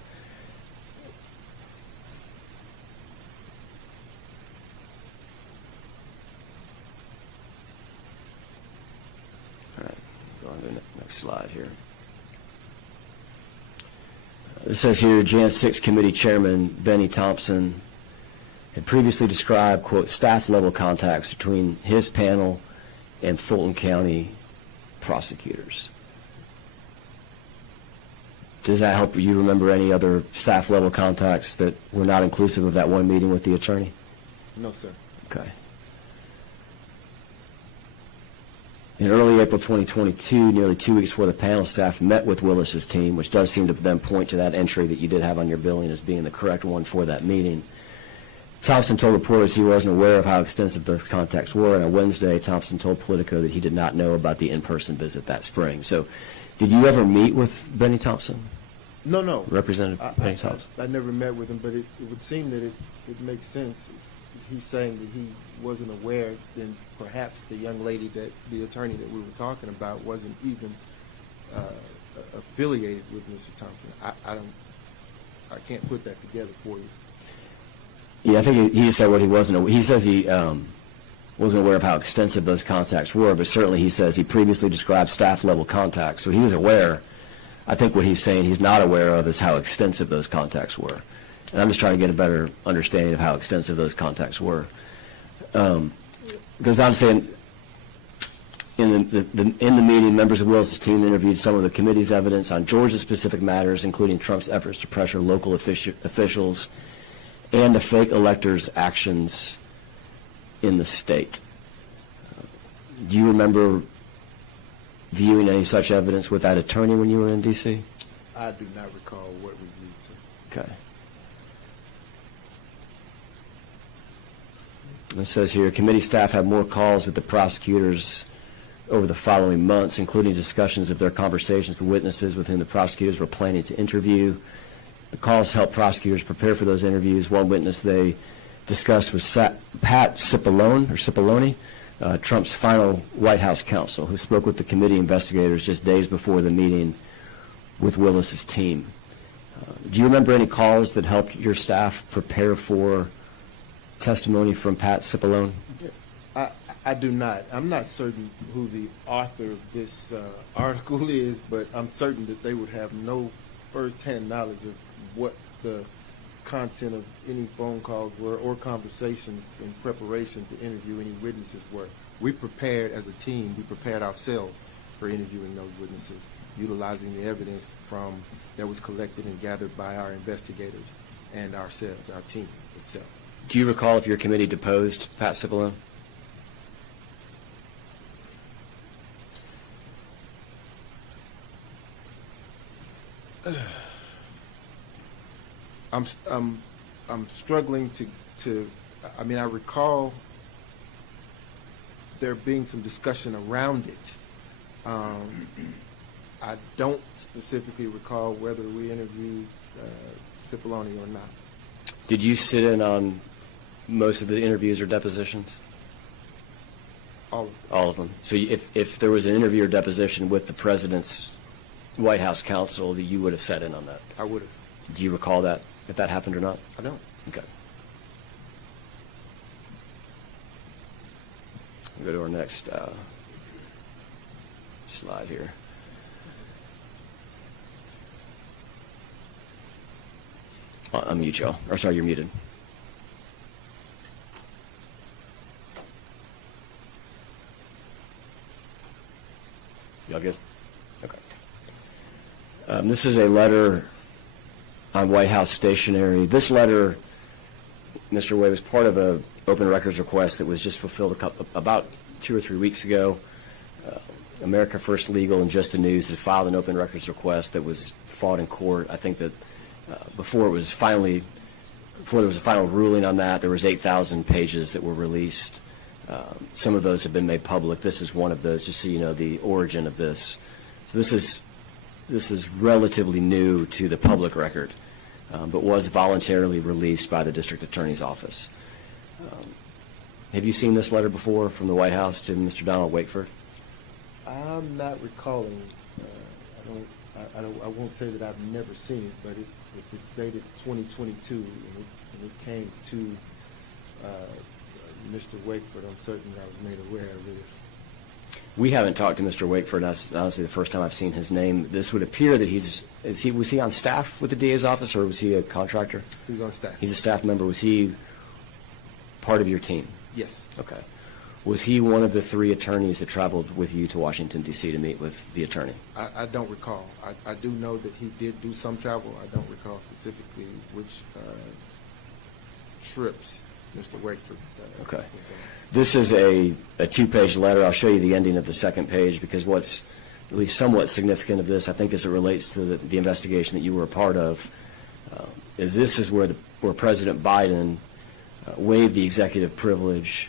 All right, go on to the next slide here. It says here, Jan 6 Committee Chairman Benny Thompson had previously described, quote, staff-level contacts between his panel and Fulton County prosecutors. Does that help you remember any other staff-level contacts that were not inclusive of that one meeting with the attorney? No, sir. Okay. In early April 2022, nearly 2 weeks before the panel staff met with Willis's team, which does seem to then point to that entry that you did have on your billing as being the correct one for that meeting, Thompson told reporters he wasn't aware of how extensive those contacts were, and on Wednesday, Thompson told Politico that he did not know about the in-person visit that spring. So did you ever meet with Benny Thompson? No. Representative Benny Thompson? I never met with him, but it would seem that it makes sense. If he's saying that he wasn't aware, then perhaps the young lady, the attorney that we were talking about, wasn't even affiliated with Mr. Thompson. I can't put that together for you. Yeah, I think he said what he wasn't aware. He says he wasn't aware of how extensive those contacts were, but certainly he says he previously described staff-level contacts, so he was aware. I think what he's saying he's not aware of is how extensive those contacts were. And I'm just trying to get a better understanding of how extensive those contacts were. Because I'm saying in the meeting, members of Willis's team interviewed some of the committee's evidence on Georgia-specific matters, including Trump's efforts to pressure local officials and the fake electors' actions in the state. Do you remember viewing any such evidence with that attorney when you were in D.C.? I do not recall what we did, sir. Okay. It says here, committee staff had more calls with the prosecutors over the following months, including discussions of their conversations with witnesses with whom the prosecutors were planning to interview. The calls helped prosecutors prepare for those interviews. One witness they discussed was Pat Cipollone, Trump's final White House counsel, who spoke with the committee investigators just days before the meeting with Willis's team. Do you remember any calls that helped your staff prepare for testimony from Pat Cipollone? I do not. I'm not certain who the author of this article is, but I'm certain that they would have no first-hand knowledge of what the content of any phone calls were or conversations in preparation to interview any witnesses were. We prepared as a team. We prepared ourselves for interviewing those witnesses, utilizing the evidence that was collected and gathered by our investigators and ourselves, our team itself. Do you recall if your committee deposed Pat Cipollone? I'm struggling to, I mean, I recall there being some discussion around it. I don't specifically recall whether we interviewed Cipollone or not. Did you sit in on most of the interviews or depositions? All of them. All of them. So if there was an interview or deposition with the president's White House counsel, that you would have sat in on that? I would have. Do you recall that, if that happened or not? I don't. Okay. We'll go to our next slide here. Unmute y'all. Or sorry, you're muted. Y'all good? Okay. This is a letter on White House stationery. This letter, Mr. Way, was part of a open records request that was just fulfilled about 2 or 3 weeks ago. America First Legal and Just the News had filed an open records request that was fought in court. I think that before there was a final ruling on that, there was 8,000 pages that were released. Some of those have been made public. This is one of those, just so you know the origin of this. So this is relatively new to the public record, but was voluntarily released by the District Attorney's Office. Have you seen this letter before from the White House to Mr. Donald Wakeford? I'm not recalling. I won't say that I've never seen it, but if it's dated 2022 and it came to Mr. Wakeford, I'm certain I was made aware of it. We haven't talked to Mr. Wakeford. That's honestly the first time I've seen his name. This would appear that was he on staff with the DA's office, or was he a contractor? He was on staff. He's a staff member. Was he part of your team? Yes. Okay. Was he one of the 3 attorneys that traveled with you to Washington, D.C. to meet with the attorney? I don't recall. I do know that he did do some travel. I don't recall specifically which trips Mr. Wakeford Okay. was on. This is a 2-page letter. I'll show you the ending of the second page, because what's at least somewhat significant of this, I think, as it relates to the investigation that you were a part of, is this is where President Biden waived the executive privilege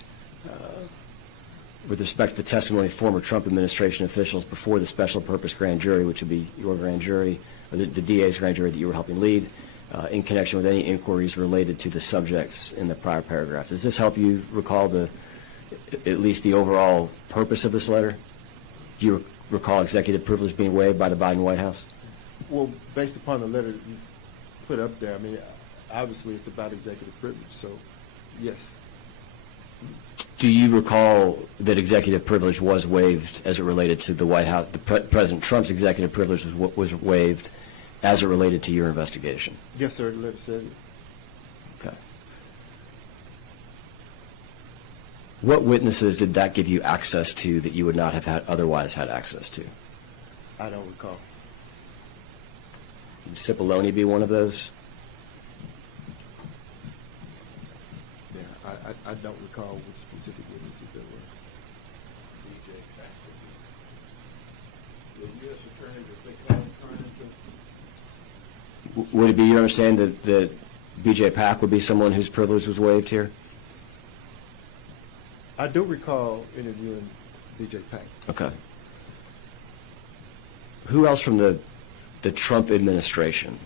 with respect to the testimony of former Trump administration officials before the special purpose grand jury, which would be your grand jury, or the DA's grand jury that you were helping lead, in connection with any inquiries related to the subjects in the prior paragraph. Does this help you recall at least the overall purpose of this letter? Do you recall executive privilege being waived by the Biden White House? Well, based upon the letter that you put up there, I mean, obviously it's about executive privilege, so yes. Do you recall that executive privilege was waived as it related to the White House? President Trump's executive privilege was waived as it related to your investigation? Yes, sir, the letter said it. Okay. What witnesses did that give you access to that you would not have otherwise had access to? I don't recall. Would Cipollone be one of those? Yeah, I don't recall which specific witnesses there were. The U.S. Attorney that they call current. Would it be your understanding that B.J. Pack would be someone whose privilege was waived here? I do recall interviewing B.J. Pack. Okay. Who else from the Trump administration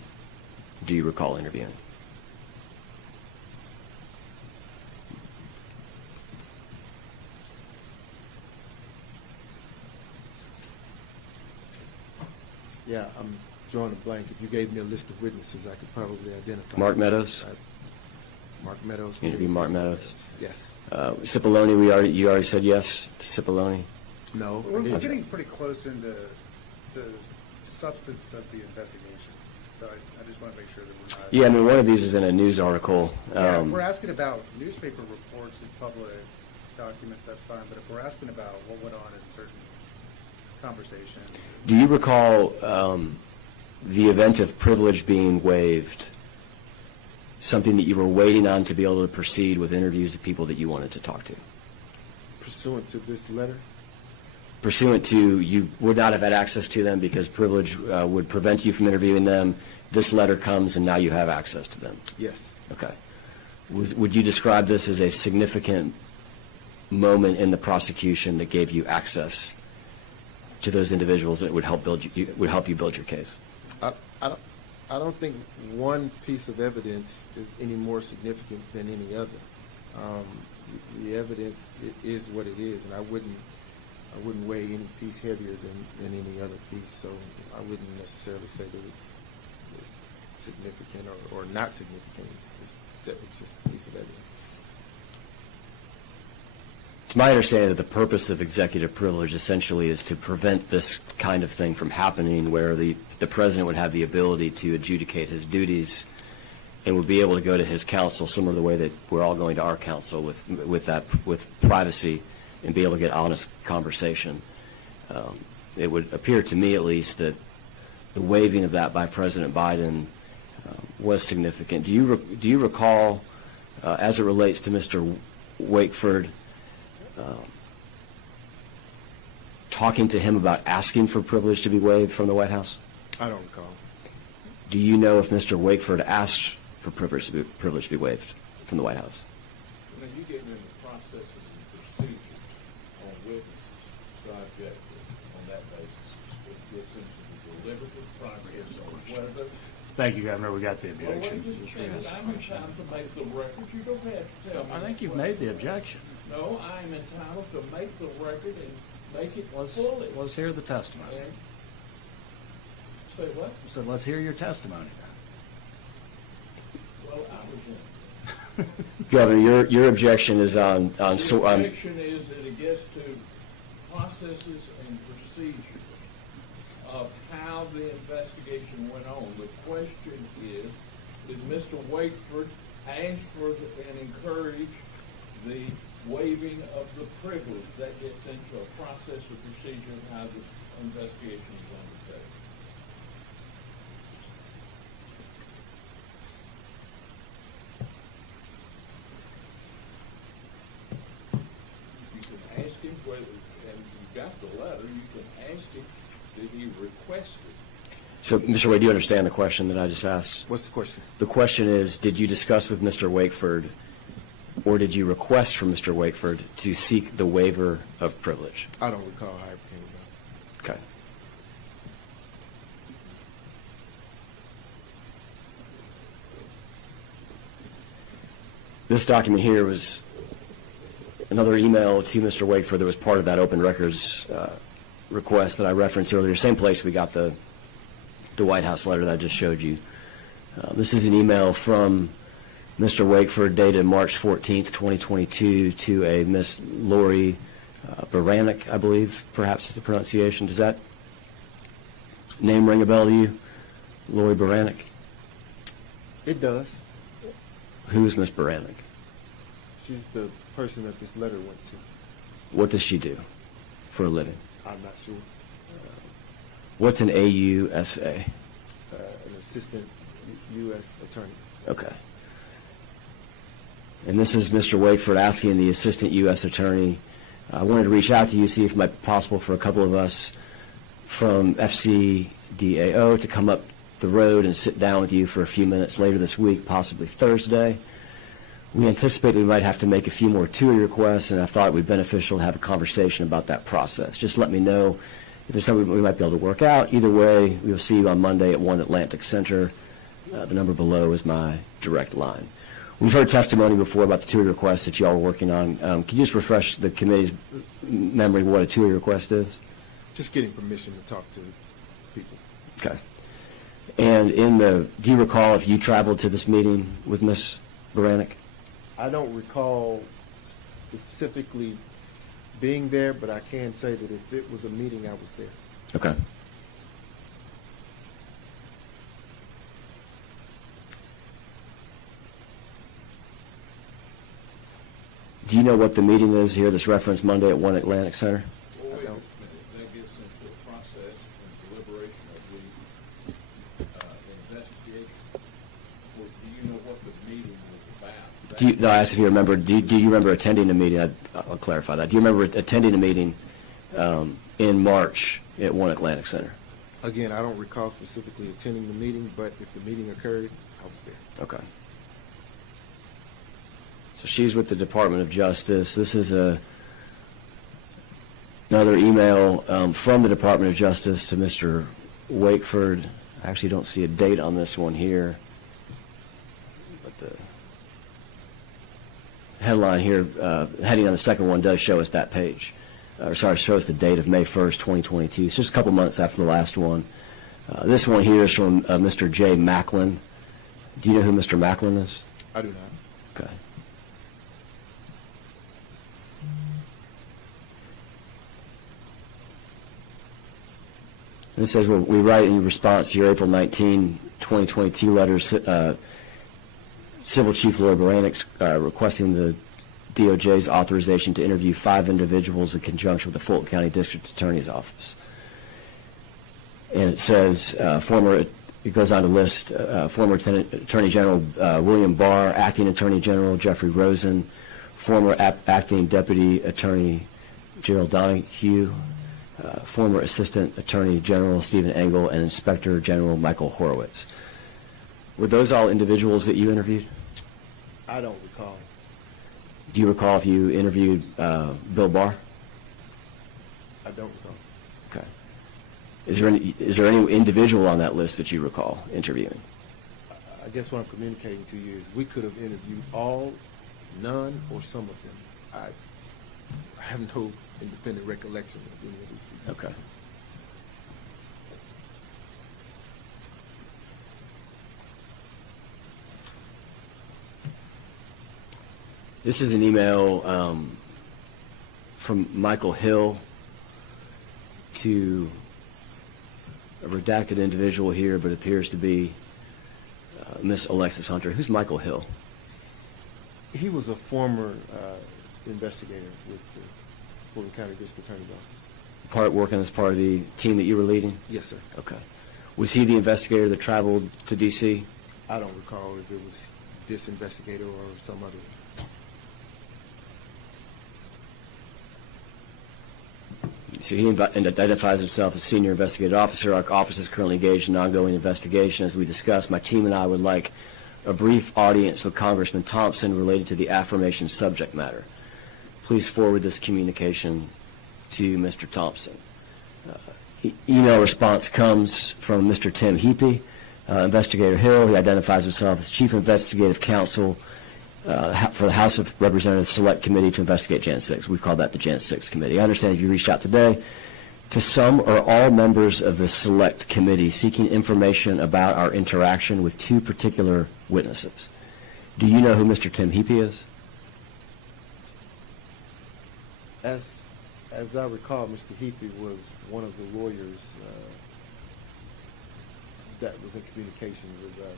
do you recall interviewing? Yeah, I'm drawing a blank. If you gave me a list of witnesses, I could probably identify. Mark Meadows? Mark Meadows. Interview Mark Meadows. Yes. Cipollone, you already said yes to Cipollone? No. I We're didn't. getting pretty close into the substance of the investigation, so I just want to make sure that we're not. Yeah, I mean, one of these is in a news article. Yeah, if we're asking about newspaper reports and public documents, that's fine, but if we're asking about what went on in certain conversation. Do you recall the event of privilege being waived, something that you were waiting on to be able to proceed with interviews of people that you wanted to talk to? Pursuant to this letter? Pursuant to, you would not have had access to them because privilege would prevent you from interviewing them. This letter comes and now you have access to them. Yes. Okay. Would you describe this as a significant moment in the prosecution that gave you access to those individuals that would help you build your case? I don't think one piece of evidence is any more significant than any other. The evidence is what it is, and I wouldn't weigh any piece heavier than any other piece. So I wouldn't necessarily say that it's significant or not significant. It's just a piece of evidence. It's my understanding that the purpose of executive privilege essentially is to prevent this kind of thing from happening, where the president would have the ability to adjudicate his duties and would be able to go to his counsel, similar to the way that we're all going to our counsel with privacy, and be able to get honest conversation. It would appear to me, at least, that the waiving of that by President Biden was significant. Do you recall, as it relates to Mr. Wakeford, talking to him about asking for privilege to be waived from the White House? I don't recall. Do you know if Mr. Wakeford asked for privilege to be waived from the White House? Now, you get into processes and procedures on witnesses, so I object on that basis. It gets into the deliberative process or whatever. Thank you, Governor. We got the Well, objection. wait just a minute. I'm entitled to make the record. You don't have to tell me. I think you've made the objection. No, I am entitled to make the record and make it fully. Let's hear the testimony. And say what? So let's hear your testimony Well, I was in. Governor, your objection is on. The objection is that it gets to processes and procedures of how the investigation went on. The question is, did Mr. Wakeford ask for and encourage the waiving of the privilege? That gets into a process or procedure of how this investigation is undertaken. You can ask him whether, and you got the letter, you can ask him, did he request it? So, Mr. Wade, do you understand the question that I just asked? What's the question? The question is, did you discuss with Mr. Wakeford, or did you request from Mr. Wakeford to seek the waiver of privilege? I don't recall how it came about. Okay. This document here was another email to Mr. Wakeford that was part of that open records request that I referenced earlier. Same place we got the White House letter that I just showed you. This is an email from Mr. Wakeford dated March 14th, 2022 to a Miss Lori Baranek, I believe, perhaps is the pronunciation. Does that name ring a bell to you? Lori Baranek? It does. Who's Miss Baranek? She's the person that this letter went to. What does she do for a living? I'm not sure. What's an AUSA? An assistant U.S. attorney. Okay. And this is Mr. Wakeford asking the assistant U.S. attorney, I wanted to reach out to you, see if it might be possible for a couple of us from FCDAO to come up the road and sit down with you for a few minutes later this week, possibly Thursday. We anticipate we might have to make a few more TUI requests, and I thought it would be beneficial to have a conversation about that process. Just let me know if there's something we might be able to work out. Either way, we'll see you on Monday at 1 Atlantic Center. The number below is my direct line. We've heard testimony before about the TUI requests that you all are working on. Can you just refresh the committee's memory of what a TUI request is? Just getting permission to talk to people. Okay. And do you recall if you traveled to this meeting with Ms. Baranek? I don't recall specifically being there, but I can say that if it was a meeting, I was there. Okay. Do you know what the meeting is here that's referenced Monday at 1 Atlantic Center? Well, wait a minute, that gets into a No, I asked if you remember, do you remember attending a meeting? I'll clarify that. Do you remember attending a meeting in March at One Atlantic Center? Again, I don't recall specifically attending the meeting, but if the meeting occurred, I was there. Okay. So she's with the Department of Justice. This is another email from the Department of Justice to Mr. Wakeford. I actually don't see a date on this one here, but the headline here, heading on the second one does show us that page. Shows the date of May 1st, 2022. It's just a couple months after the last one. This one here is from Mr. J. Macklin. Do you know who Mr. Macklin is? I do not. Okay. It says, well, we write in response to your April 19, 2022 letter, Civil Chief Lloyd Baranek requesting the DOJ's authorization to interview 5 individuals in conjunction with the Fulton County District Attorney's Office. And it says, it goes on to list former Attorney General William Barr, Acting Attorney General Jeffrey Rosen, former Acting Deputy Attorney Gerald Donahue, former Assistant Attorney General Stephen Engel, and Inspector General Michael Horowitz. Were those all individuals that you interviewed? I don't recall. Do you recall if you interviewed Bill Barr? I don't recall. Okay. Is there any individual on that list that you recall interviewing? I guess what I'm communicating to you is we could have interviewed all, none, or some of them. I have no independent recollection of any of these people. Okay. This is an email from Michael Hill to a redacted individual here, but appears to be Miss Alexis Hunter. Who's Michael Hill? He was a former investigator with the Fulton County District Attorney's Office. Working as part of the team that you were leading? Yes, sir. Okay. Was he the investigator that traveled to D.C.? I don't recall if it was this investigator or some other. So he identifies himself as Senior Investigative Officer. Our office is currently engaged in ongoing investigation. As we discussed, my team and I would like a brief audience with Congressman Thompson related to the aforementioned subject matter. Please forward this communication to Mr. Thompson. Email response comes from Mr. Tim Heapy, Investigator Hill. He identifies himself as Chief Investigative Counsel for the House of Representatives Select Committee to investigate Jan 6. We call that the Jan 6 Committee. I understand you reached out today to some or all members of the Select Committee seeking information about our interaction with 2 particular witnesses. Do you know who Mr. Tim Heapy is? As I recall, Mr. Heapy was one of the lawyers that was in communication with us.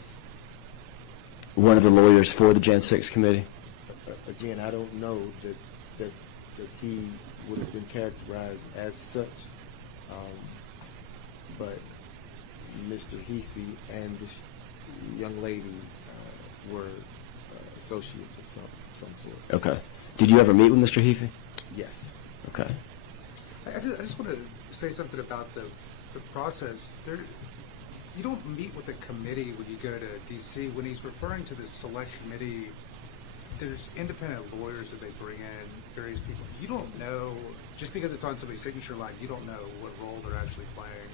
One of the lawyers for the Jan 6 Committee? Again, I don't know that he would have been characterized as such, but Mr. Heapy and this young lady were associates of some sort. Okay. Did you ever meet with Mr. Heapy? Yes. Okay. I just want to say something about the process. You don't meet with a committee when you go to D.C. When he's referring to the select committee, there's independent lawyers that they bring in, various people. You don't know, just because it's on somebody's signature line, you don't know what role they're actually playing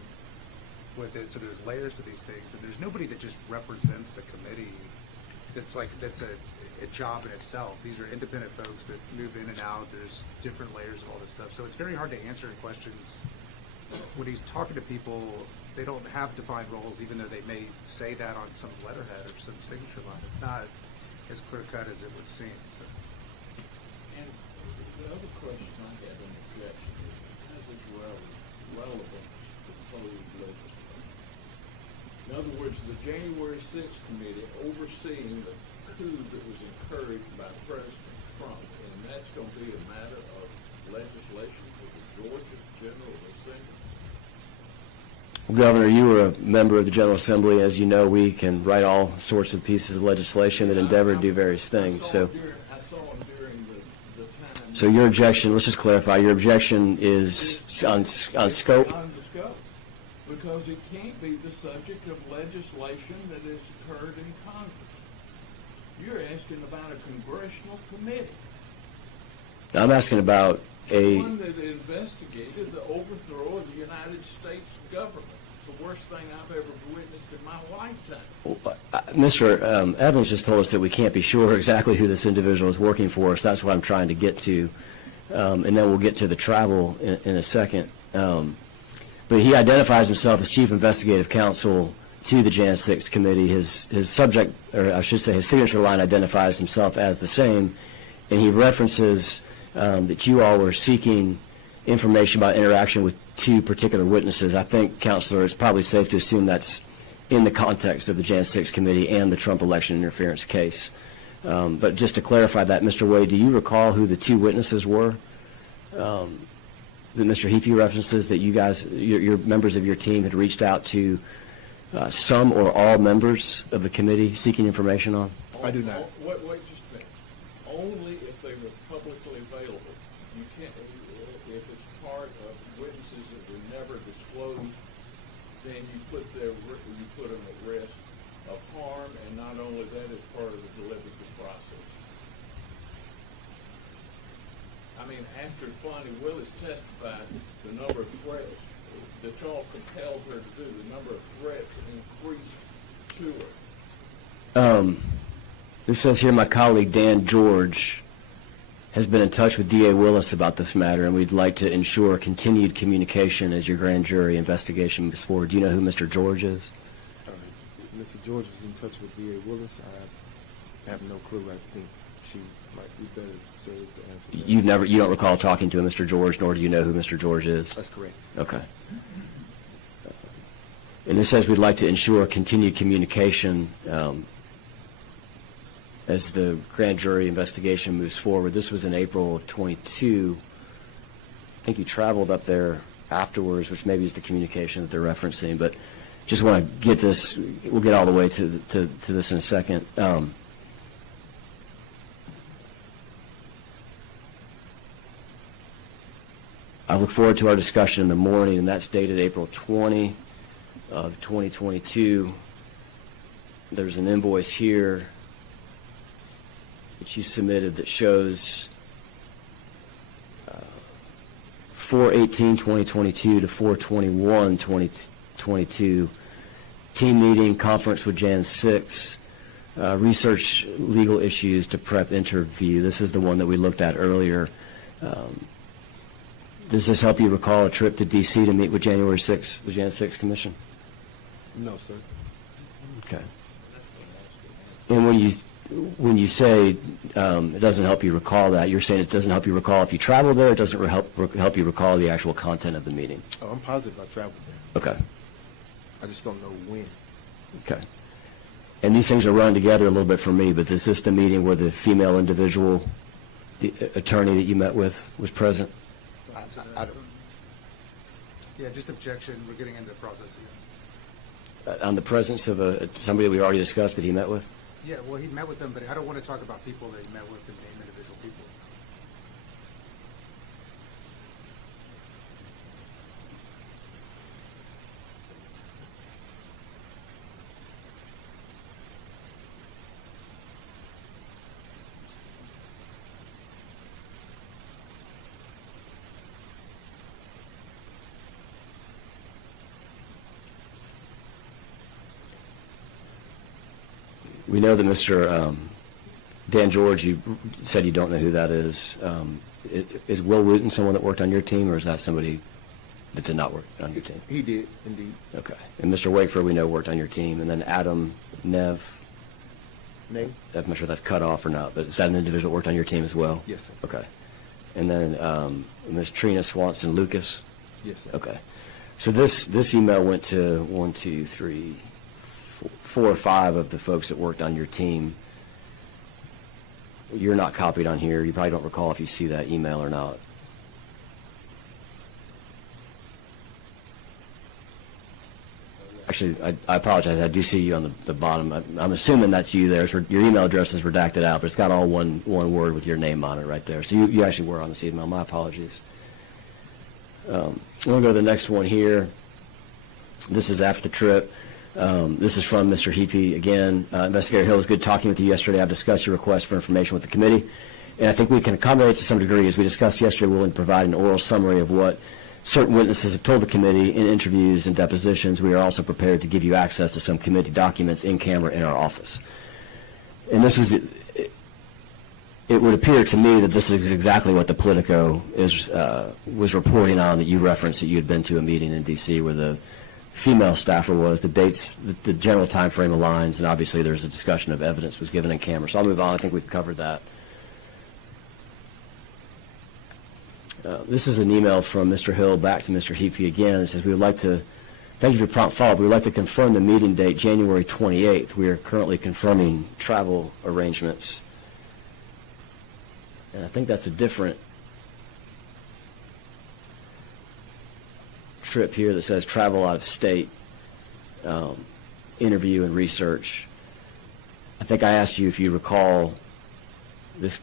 with it. So there's layers to these things, and there's nobody that just represents the committee that's a job in itself. These are independent folks that move in and out. There's different layers of all this stuff. So it's very hard to answer questions. When he's talking to people, they don't have defined roles, even though they may say that on some letterhead or some signature line. It's not as clear-cut as it would seem. So. And the other question I had in the objection is, how is this relevant to the proposed legislation? In other words, the January 6th committee overseeing the coup that was encouraged by President Trump, and that's going to be a matter of legislation for the Georgia General Assembly. Governor, you were a member of the General Assembly. As you know, we can write all sorts of pieces of legislation that endeavor to do various things. I saw them during the time. So your objection, let's just clarify, your objection is on scope? On the scope, because it can't be the subject of legislation that has occurred in Congress. You're asking about a congressional committee. I'm asking about One that investigated the overthrow of the United States government. It's the worst thing I've ever witnessed in my lifetime. Mr. Evans just told us that we can't be sure exactly who this individual is working for us. That's what I'm trying to get to. And then we'll get to the travel in a second. But he identifies himself as Chief Investigative Counsel to the Jan 6 Committee. His subject, or I should say his signature line identifies himself as the same. And he references that you all were seeking information about interaction with two particular witnesses. I think, Counselor, it's probably safe to assume that's in the context of the Jan 6 Committee and the Trump election interference case. But just to clarify that, Mr. Wade, do you recall who the two witnesses were that Mr. Heaphy references, that you guys, your members of your team had reached out to some or all members of the committee seeking information on? I do not. Wait just a minute. Only if they were publicly available. You can't, if it's part of witnesses that were never disclosed, then you put them at risk of harm, and not only that, it's part of the deliberative process. I mean, after Fani Willis testified, the number of threats that y'all compelled her to do, the number of threats increased to her. This says here my colleague Dan George has been in touch with D.A. Willis about this matter, and we'd like to ensure continued communication as your grand jury investigation moves forward. Do you know who Mr. George is? Mr. George was in touch with D.A. Willis. I have no clue. I think she might be better served to answer that. You don't recall talking to a Mr. George, nor do you know who Mr. George is? That's correct. Okay. And it says we'd like to ensure continued communication as the grand jury investigation moves forward. This was in April of 22. I think you traveled up there afterwards, which maybe is the communication that they're referencing, but just want to get this, we'll get all the way to this in a second. I look forward to our discussion in the morning, and that's dated April 20 of 2022. There's an invoice here that you submitted that shows 4/18/2022 to 4/21/2022 team meeting, conference with Jan 6, research legal issues to prep interview. This is the one that we looked at earlier. Does this help you recall a trip to D.C. to meet with January 6th, the Jan 6 Commission? No, sir. Okay. And when you say it doesn't help you recall that, you're saying it doesn't help you recall if you traveled there, it doesn't help you recall the actual content of the meeting? Oh, I'm positive I traveled there. Okay. I just don't know when. Okay. And these things are run together a little bit for me, but is this the meeting where the female individual, the attorney that you met with, was present? I don't. Yeah, just objection, we're getting into the process again. On the presence of somebody that we already discussed that he met with? Yeah, well, he met with them, but I don't want to talk about people that he met with and name individual people. We know that Mr. Dan George, you said you don't know who that is. Is Will Wooten someone that worked on your team, or is that somebody that did not work on your team? He did, indeed. Okay. And Mr. Wakeford, we know, worked on your team. And then Adam Nev, Name? I'm not sure if that's cut off or not, but is that an individual that worked on your team as well? Yes, sir. Okay. And then Ms. Trina Swanson Lucas? Yes, sir. Okay. So this email went to 4 or 5 of the folks that worked on your team. You're not copied on here. You probably don't recall if you see that email or not. Actually, I apologize. I do see you on the bottom. I'm assuming that's you there. So your email address is redacted out, but it's got all one word with your name on it right there. So you actually were on this email. My apologies. We'll go to the next one here. This is after the trip. This is from Mr. Heapy again. Investigator Hill, it was good talking with you yesterday. I've discussed your request for information with the committee, and I think we can accommodate to some degree. As we discussed yesterday, we're willing to provide an oral summary of what certain witnesses have told the committee in interviews and depositions. We are also prepared to give you access to some committee documents in camera in our office. And this was, it would appear to me that this is exactly what the Politico was reporting on, that you referenced that you had been to a meeting in D.C. where the female staffer was, the dates, the general time frame aligns, and obviously there's a discussion of evidence was given in camera. So I'll move on. I think we've covered that. This is an email from Mr. Hill back to Mr. Heapy again. It says, we would like to, thank you for your prompt follow-up. We would like to confirm the meeting date, January 28th. We are currently confirming travel arrangements. And I think that's a different trip here that says travel out of state, interview and research. I think I asked you if you recall this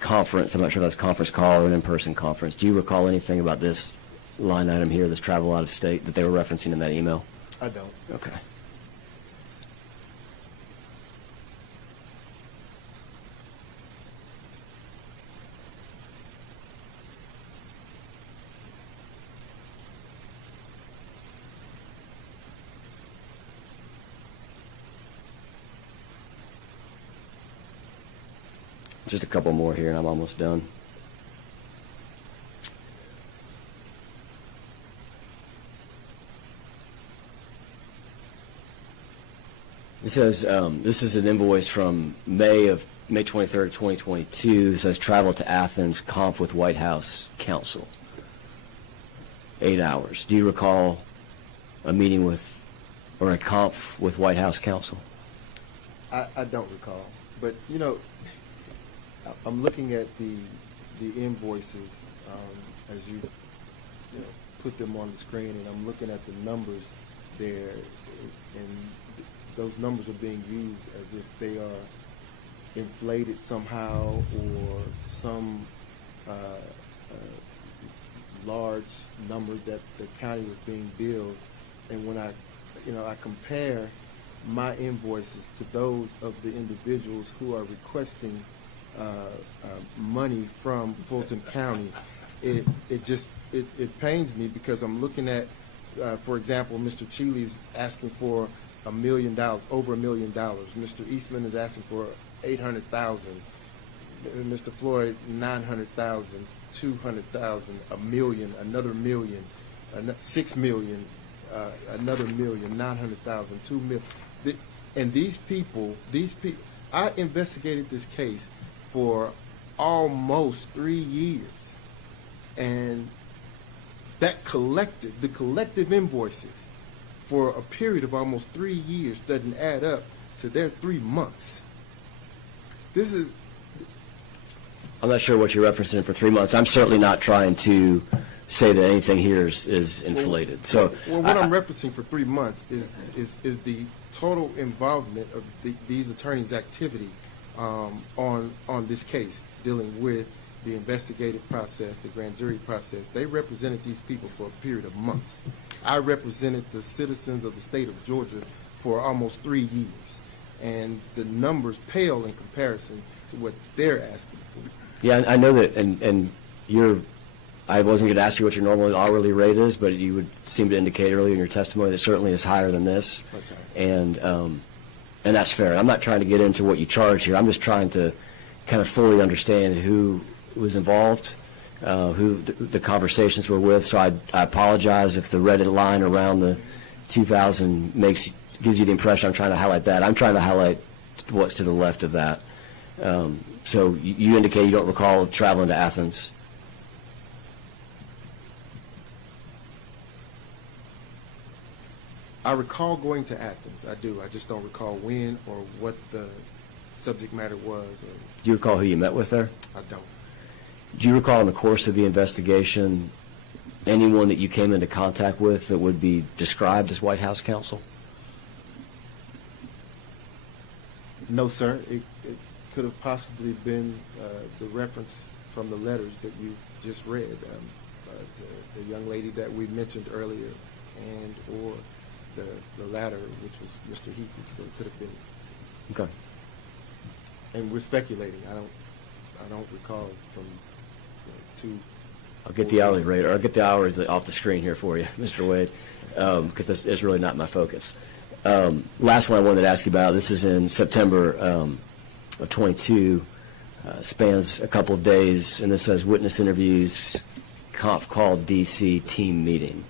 conference. I'm not sure if that's a conference call or an in-person conference. Do you recall anything about this line item here, this travel out of state, that they were referencing in that email? I don't. Okay. Just a couple more here, and I'm almost done. It says, this is an invoice from May 23rd, 2022. It says, travel to Athens, conf with White House counsel. 8 hours. Do you recall a meeting with, or a conf with White House counsel? I don't recall. But, I'm looking at the invoices as you put them on the screen, and I'm looking at the numbers there, and those numbers are being used as if they are inflated somehow, or some large number that the county was being billed. And when I compare my invoices to those of the individuals who are requesting money from Fulton County, it pains me, because I'm looking at, for example, Mr. Cheeley's asking for $1 million, over $1 million. Mr. Eastman is asking for $800,000. Mr. Floyd, $900,000, $200,000, $1 million, another $1 million, $6 million, another $1 million, $900,000, $2 million. And these people, I investigated this case for almost 3 years, and the collective invoices for a period of almost 3 years doesn't add up to their 3 months. I'm not sure what you're referencing for 3 months. I'm certainly not trying to say that anything here is inflated. What I'm referencing for 3 months is the total involvement of these attorneys' activity on this case, dealing with the investigative process, the grand jury process. They represented these people for a period of months. I represented the citizens of the state of Georgia for almost 3 years, and the numbers pale in comparison to what they're asking for. Yeah, I know that, and I wasn't going to ask you what your normal hourly rate is, but you would seem to indicate earlier in your testimony that certainly is higher than this. That's right. And that's fair. I'm not trying to get into what you charge here. I'm just trying to kind of fully understand who was involved, who the conversations were with. So I apologize if the red line around the 2,000 gives you the impression I'm trying to highlight that. I'm trying to highlight what's to the left of that. So you indicate you don't recall traveling to Athens. I recall going to Athens. I do. I just don't recall when or what the subject matter was. Do you recall who you met with there? I don't. Do you recall in the course of the investigation anyone that you came into contact with that would be described as White House counsel? No, sir. It could have possibly been the reference from the letters that you just read. The young lady that we mentioned earlier, and or the latter, which was Mr. Heath. So it could have been. Okay. And we're speculating. I don't recall from two. I'll get the hourly rate, or I'll get the hours off the screen here for you, Mr. Wade, because this is really not my focus. Last one I wanted to ask you about, this is in September of 22, spans a couple of days, and this says witness interviews, conf call DC team meeting.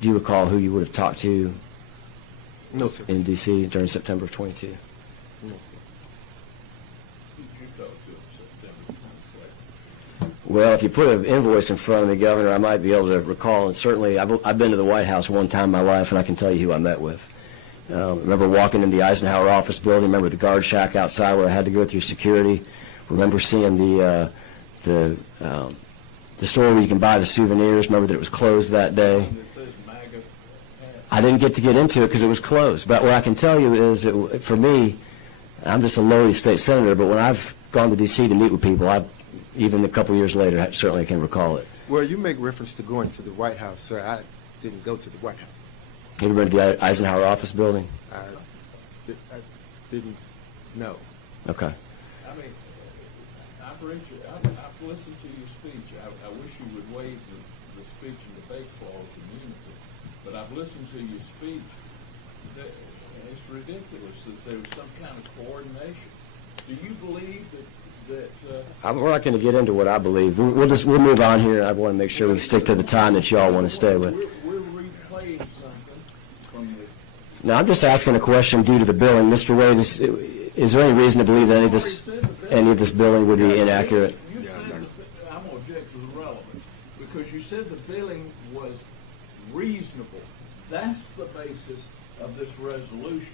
Do you recall who you would have talked to No, sir. in DC during September of 22? No, sir. Who'd you talk to in September 22nd? Well, if you put an invoice in front of me, Governor, I might be able to recall. And certainly, I've been to the White House one time in my life, and I can tell you who I met with. Remember walking in the Eisenhower office building. Remember the guard shack outside where I had to go through security. Remember seeing the store where you can buy the souvenirs. Remember that it was closed that day. And it says MAGA. I didn't get to get into it because it was closed. But what I can tell you is, for me, I'm just a lowly state senator. But when I've gone to D.C. to meet with people, even a couple years later, I certainly can recall it. Well, you make reference to going to the White House, sir. I didn't go to the White House. You ever been to the Eisenhower office building? I didn't know. Okay. I mean, I've listened to your speech. I wish you would waive the speech and debate clause immunity, but I've listened to your speech. It's ridiculous that there was some kind of coordination. Do you believe that We're not going to get into what I believe. We'll move on here. I want to make sure we stick to the time that you all want to stay with. we're replaying something from the... Now, I'm just asking a question due to the billing. Mr. Wade, is there any reason to believe that any of this billing would be inaccurate? You said I'm going to object to the relevance, because you said the billing was reasonable. That's the basis of this resolution,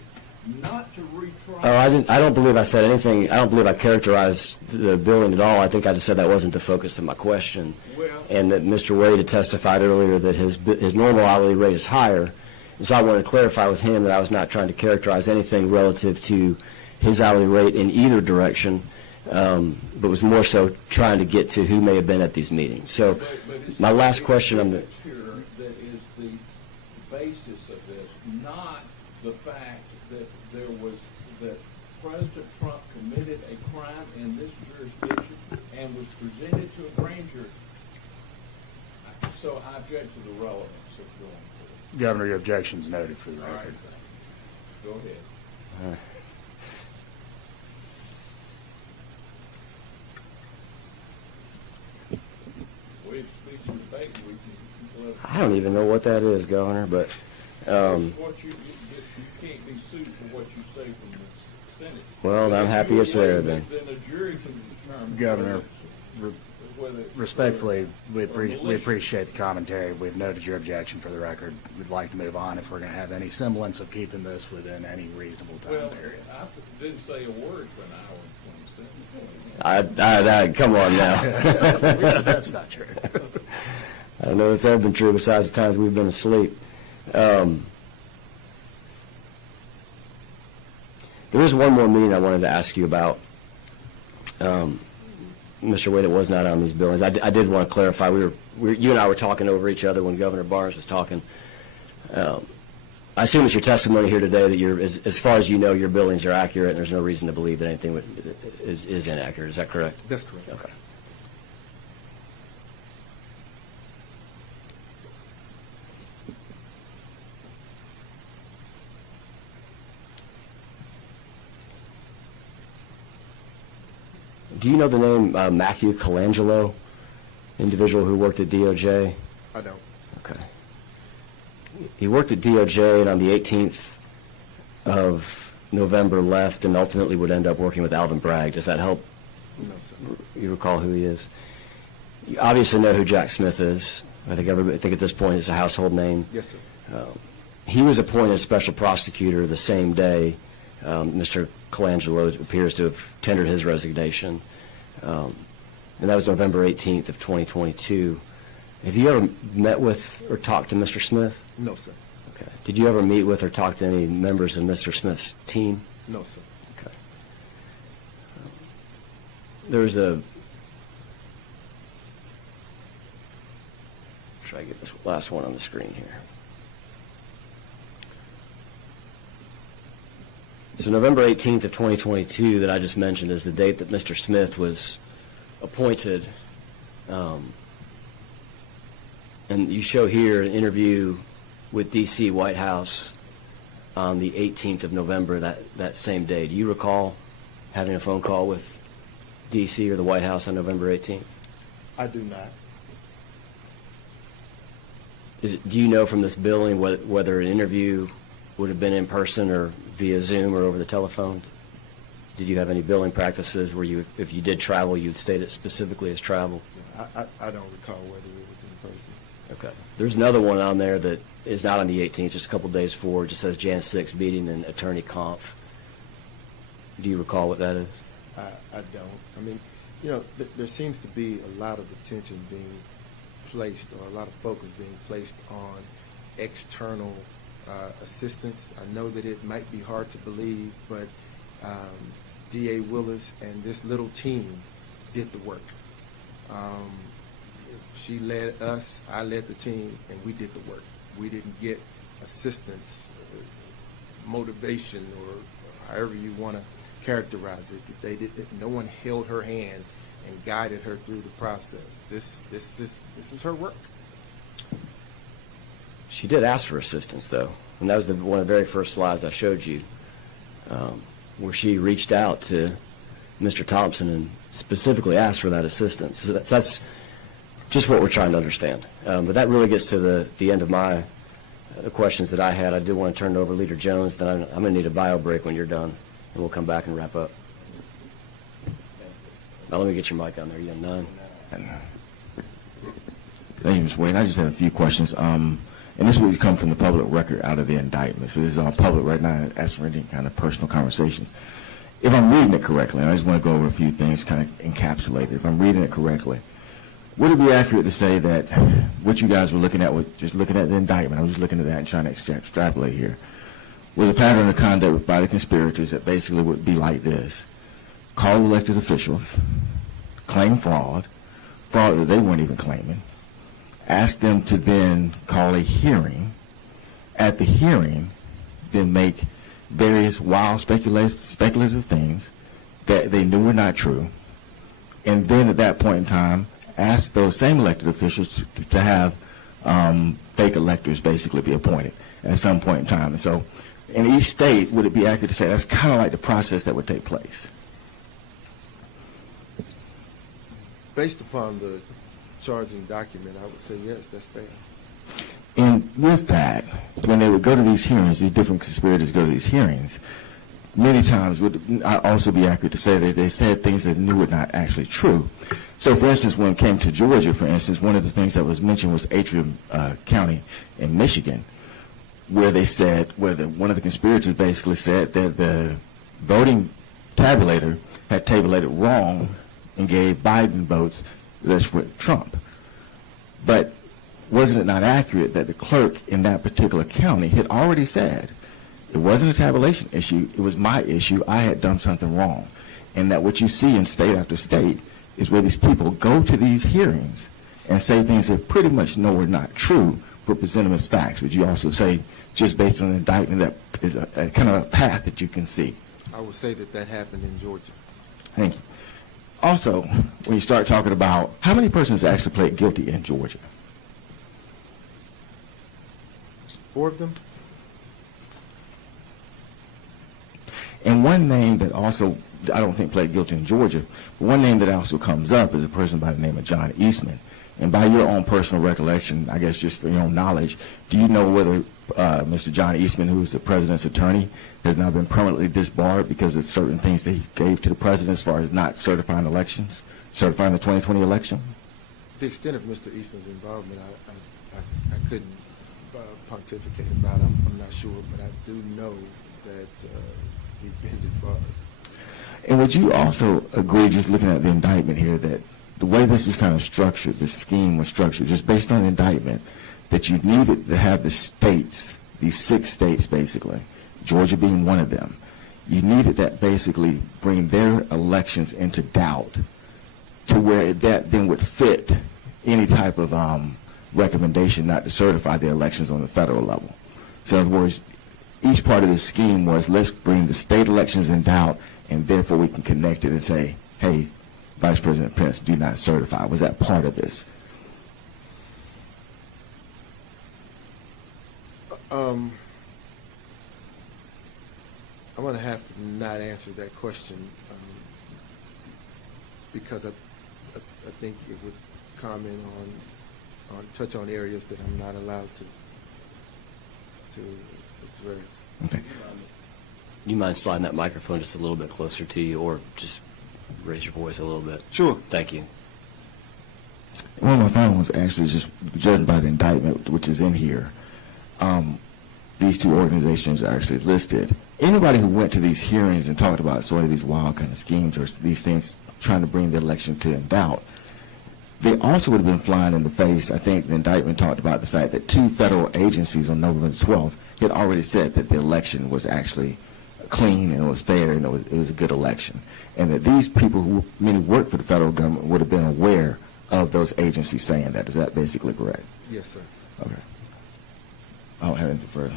not to retry. Oh, I don't believe I said anything. I don't believe I characterized the billing at all. I think I just said that wasn't the focus of my question. Well, And that Mr. Wade had testified earlier that his normal hourly rate is higher. And so I wanted to clarify with him that I was not trying to characterize anything relative to his hourly rate in either direction, but was more so trying to get to who may have been at these meetings. So but it's my last the question on the... exhibits here that is the basis of this, not the fact that President Trump committed a crime in this jurisdiction and was presented to a grand jury. So I object to the relevance of going forward. Governor, your objection's noted for the All right, record. thank you. Go ahead. Waive speech and debate, we can I don't even know what that is, Governor, but what you can't be sued for what you say from the Senate. well, I'm happy it's there then. Then a jury can determine. Governor, whether it's respectfully, we appreciate the commentary. We've noted your objection for the record. We'd like to move on if we're going to have any semblance of keeping this within any reasonable time Well, period. I didn't say a word for an hour and 20 seconds. Come on now. That's not true. I don't know if it's ever been true besides the times we've been asleep. There is one more meeting I wanted to ask you about, Mr. Wade, that was not on these billings. I did want to clarify. You and I were talking over each other when Governor Barnes was talking. I assume it's your testimony here today that as far as you know, your billings are accurate, and there's no reason to believe that anything is inaccurate. Is that correct? That's correct. Okay. Do you know the name Matthew Colangelo, individual who worked at DOJ? I don't. Okay. He worked at DOJ and on the 18th of November left and ultimately would end up working with Alvin Bragg. Does that help No, sir. you recall who he is? You obviously know who Jack Smith is. I think at this point it's a household name. Yes, sir. He was appointed special prosecutor the same day Mr. Colangelo appears to have tendered his resignation. And that was November 18th of 2022. Have you ever met with or talked to Mr. Smith? No, sir. Okay. Did you ever meet with or talk to any members of Mr. Smith's team? No, sir. Okay. There's a, try to get this last one on the screen here. So November 18th of 2022 that I just mentioned is the date that Mr. Smith was appointed. And you show here an interview with D.C. White House on the 18th of November, that same day. Do you recall having a phone call with D.C. or the White House on November 18th? I do not. Do you know from this billing whether an interview would have been in person or via Zoom or over the telephone? Did you have any billing practices where you, if you did travel, you'd state it specifically as travel? I don't recall whether it was in person. Okay. There's another one on there that is not on the 18th, just a couple days forward. It just says Jan 6 meeting and attorney conf. Do you recall what that is? I don't. I mean, you know, there seems to be a lot of attention being placed, or a lot of focus being placed on external assistance. I know that it might be hard to believe, but D.A. Willis and this little team did the work. She led us, I led the team, and we did the work. We didn't get assistance, motivation, or however you want to characterize it. They did. No one held her hand and guided her through the process. This is her work. She did ask for assistance, though, and that was one of the very first slides I showed you, where she reached out to Mr. Thompson and specifically asked for that assistance. So that's just what we're trying to understand. But that really gets to the end of my questions that I had. I did want to turn it over to Leader Jones. Then I'm going to need a bio break when you're done, and we'll come back and wrap up. Now, let me get your mic on there. You have none. Thank you, Mr. Wade. I just had a few questions. And this would come from the public record out of the indictment. So this is all public right now, as for any kind of personal conversations. If I'm reading it correctly, and I just want to go over a few things, kind of encapsulate it. If I'm reading it correctly, would it be accurate to say that what you guys were looking at, was just looking at the indictment, I'm just looking at that and trying to extrapolate here, was a pattern of conduct by the conspirators that basically would be like this: call elected officials, claim fraud that they weren't even claiming, ask them to then call a hearing. At the hearing, then make various wild speculative things that they knew were not true, and then at that point in time, ask those same elected officials to have fake electors basically be appointed at some point in time. And so in each state, would it be accurate to say that's kind of like the process that would take place? Based upon the charging document, I would say yes, that's fair. And with that, when they would go to these hearings, these different conspirators go to these hearings, many times would also be accurate to say that they said things that knew were not actually true. So, for instance, when it came to Georgia, for instance, one of the things that was mentioned was Atrium County in Michigan, where they said, one of the conspirators basically said that the voting tabulator had tabulated wrong and gave Biden votes that's with Trump. But wasn't it not accurate that the clerk in that particular county had already said it wasn't a tabulation issue, it was my issue, I had done something wrong? And that what you see in state after state is where these people go to these hearings and say things that pretty much know are not true, but present them as facts. Would you also say, just based on the indictment, that is a kind of a path that you can see? I would say that happened in Georgia. Thank you. Also, when you start talking about how many persons actually pled guilty in Georgia? 4 of them? And one name that also, I don't think pled guilty in Georgia, but one name that also comes up is a person by the name of John Eastman. And by your own personal recollection, I guess just for your own knowledge, do you know whether Mr. John Eastman, who is the president's attorney, has now been permanently disbarred because of certain things that he gave to the president as far as not certifying elections, certifying the 2020 election? The extent of Mr. Eastman's involvement, I couldn't pontificate about. I'm not sure, but I do know that he's been disbarred. And would you also agree, just looking at the indictment here, that the way this is kind of structured, the scheme was structured, just based on the indictment, that you needed to have the states, these 6 states basically, Georgia being one of them, you needed that basically bring their elections into doubt to where that then would fit any type of recommendation not to certify the elections on the federal level. So in other words, each part of the scheme was, let's bring the state elections in doubt, and therefore we can connect it and say, hey, Vice President Pence, do not certify. Was that part of this? I'm going to have to not answer that question because I think it would comment on touch on areas that I'm not allowed to address. Okay. You mind sliding that microphone just a little bit closer to you, or just raise your voice a little bit? Sure. Thank you. One of my final ones actually, just judging by the indictment, which is in here, these 2 organizations are actually listed. Anybody who went to these hearings and talked about sort of these wild kind of schemes or these things trying to bring the election to in doubt, they also would have been flying in the face. I think the indictment talked about the fact that 2 federal agencies on November 12th had already said that the election was actually clean and it was fair and it was a good election, and that these people who many work for the federal government would have been aware of those agencies saying that. Is that basically correct? Yes, sir. Okay. I don't have anything further.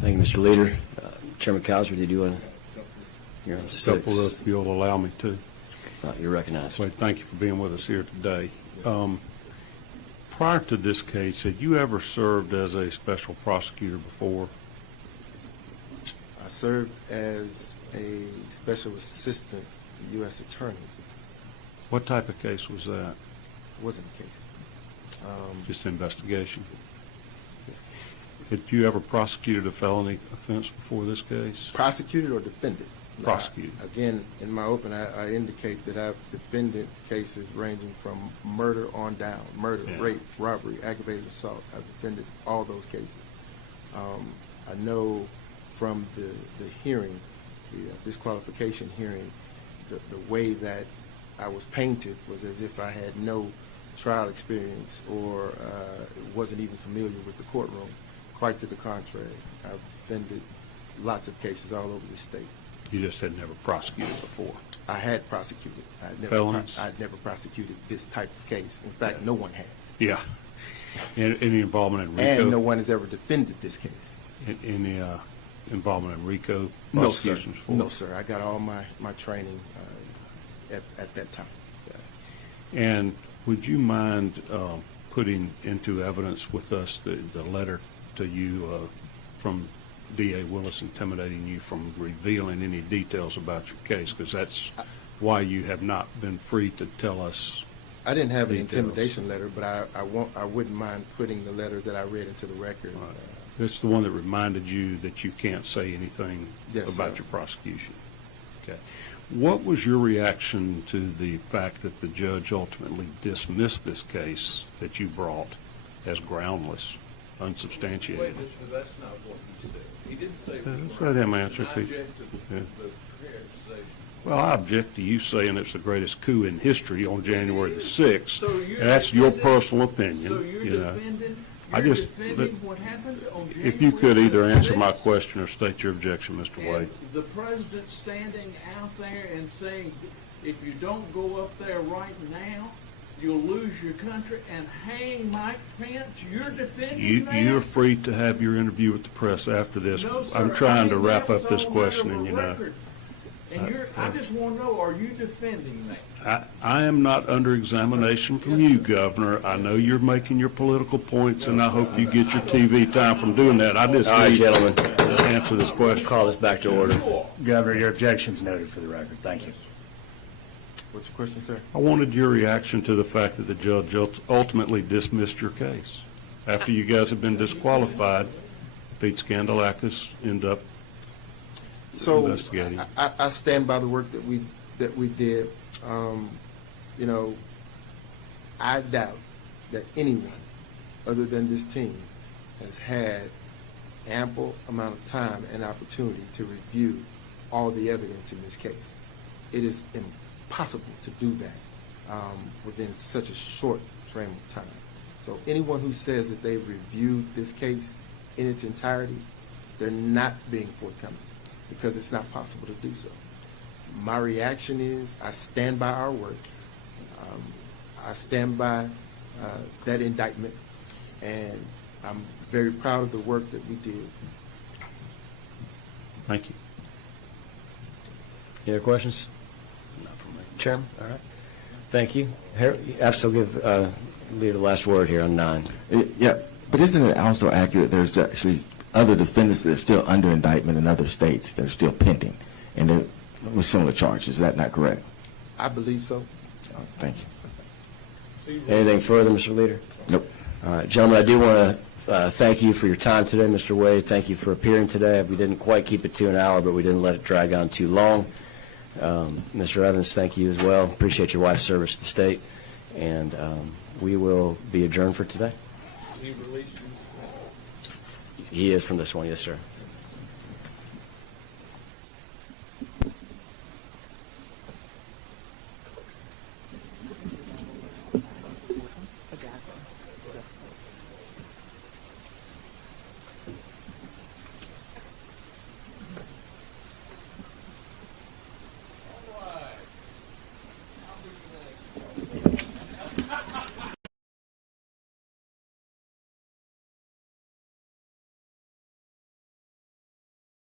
Thank you, Mr. Leader. Chairman Cowser, did you want to? You're on 6. Couple if you'll allow me to. You're recognized. Wait, thank you for being with us here today. Prior to this case, had you ever served as a special prosecutor before? I served as a special assistant U.S. attorney. What type of case was that? It wasn't the case. Just investigation? Had you ever prosecuted a felony offense before this case? Prosecuted or defended? Prosecuted. Again, in my open, I indicate that I've defended cases ranging from murder on down, murder, Yeah. rape, robbery, aggravated assault. I've defended all those cases. I know from the hearing, the disqualification hearing, the way that I was painted was as if I had no trial experience or wasn't even familiar with the courtroom. Quite to the contrary. I've defended lots of cases all over the state. You just had never prosecuted before? I had prosecuted. Felonies? I'd never prosecuted this type of case. In fact, no one had. Yeah. Any involvement in RICO? And no one has ever defended this case. Any involvement in RICO No, sir. prosecutions before? No, sir. I got all my training at that time. And would you mind putting into evidence with us the letter to you from D.A. Willis intimidating you from revealing any details about your case? Because that's why you have not been free to tell us. I didn't have an details. intimidation letter, but I wouldn't mind putting the letter that I read into the record. It's the one that reminded you that you can't say anything Yes, about sir. your prosecution. Okay. What was your reaction to the fact that the judge ultimately dismissed this case that you brought as groundless, unsubstantiated? Wait, that's not what he said. He didn't say. Let's let him answer. I If he- object to yeah. the characterization. Well, I object to you saying it's the greatest coup in history on January the 6th. So you're And that's your defending- personal opinion, So you're you know. defending, I you're just- defending what happened on January If you could either answer my 6th? question or state your objection, Mr. Wade. And the president standing out there and saying, if you don't go up there right now, you'll lose your country and hang Mike Pence. You're defending that? You're free to have your interview with the press after this. No, sir. I'm trying to I mean, wrap that was up this all matter of questioning, you know. record. And I just want to know, are you defending that? I am not under examination from you, Governor. I know you're making your political points, and I hope you get your TV time from doing that. I just All right, need gentlemen. to answer this question. Call this back to order. Governor, your objection's noted for the record. Thank you. What's your question, sir? I wanted your reaction to the fact that the judge ultimately dismissed your case. After you guys have been disqualified, Pete Skandalakis ended up So investigating. I stand by the work that we did. You know, I doubt that anyone other than this team has had ample amount of time and opportunity to review all the evidence in this case. It is impossible to do that within such a short frame of time. So anyone who says that they've reviewed this case in its entirety, they're not being forthcoming because it's not possible to do so. My reaction is I stand by our work. I stand by that indictment, and I'm very proud of the work that we did. Thank you. Any other questions? Chairman? All right. Thank you. Absolutely give lead the last word here on 9. Yeah, but isn't it also accurate there's actually other defendants that are still under indictment in other states that are still pending and they're with similar charges? Is that not correct? I believe so. Oh, thank you. Anything further, Mr. Leader? Nope. All right, gentlemen, I do want to thank you for your time today, Mr. Wade. Thank you for appearing today. We didn't quite keep it to an hour, but we didn't let it drag on too long. Mr. Evans, thank you as well. Appreciate your wife's service to the state. And we will be adjourned for today. He released you. He is from this one, yes, sir.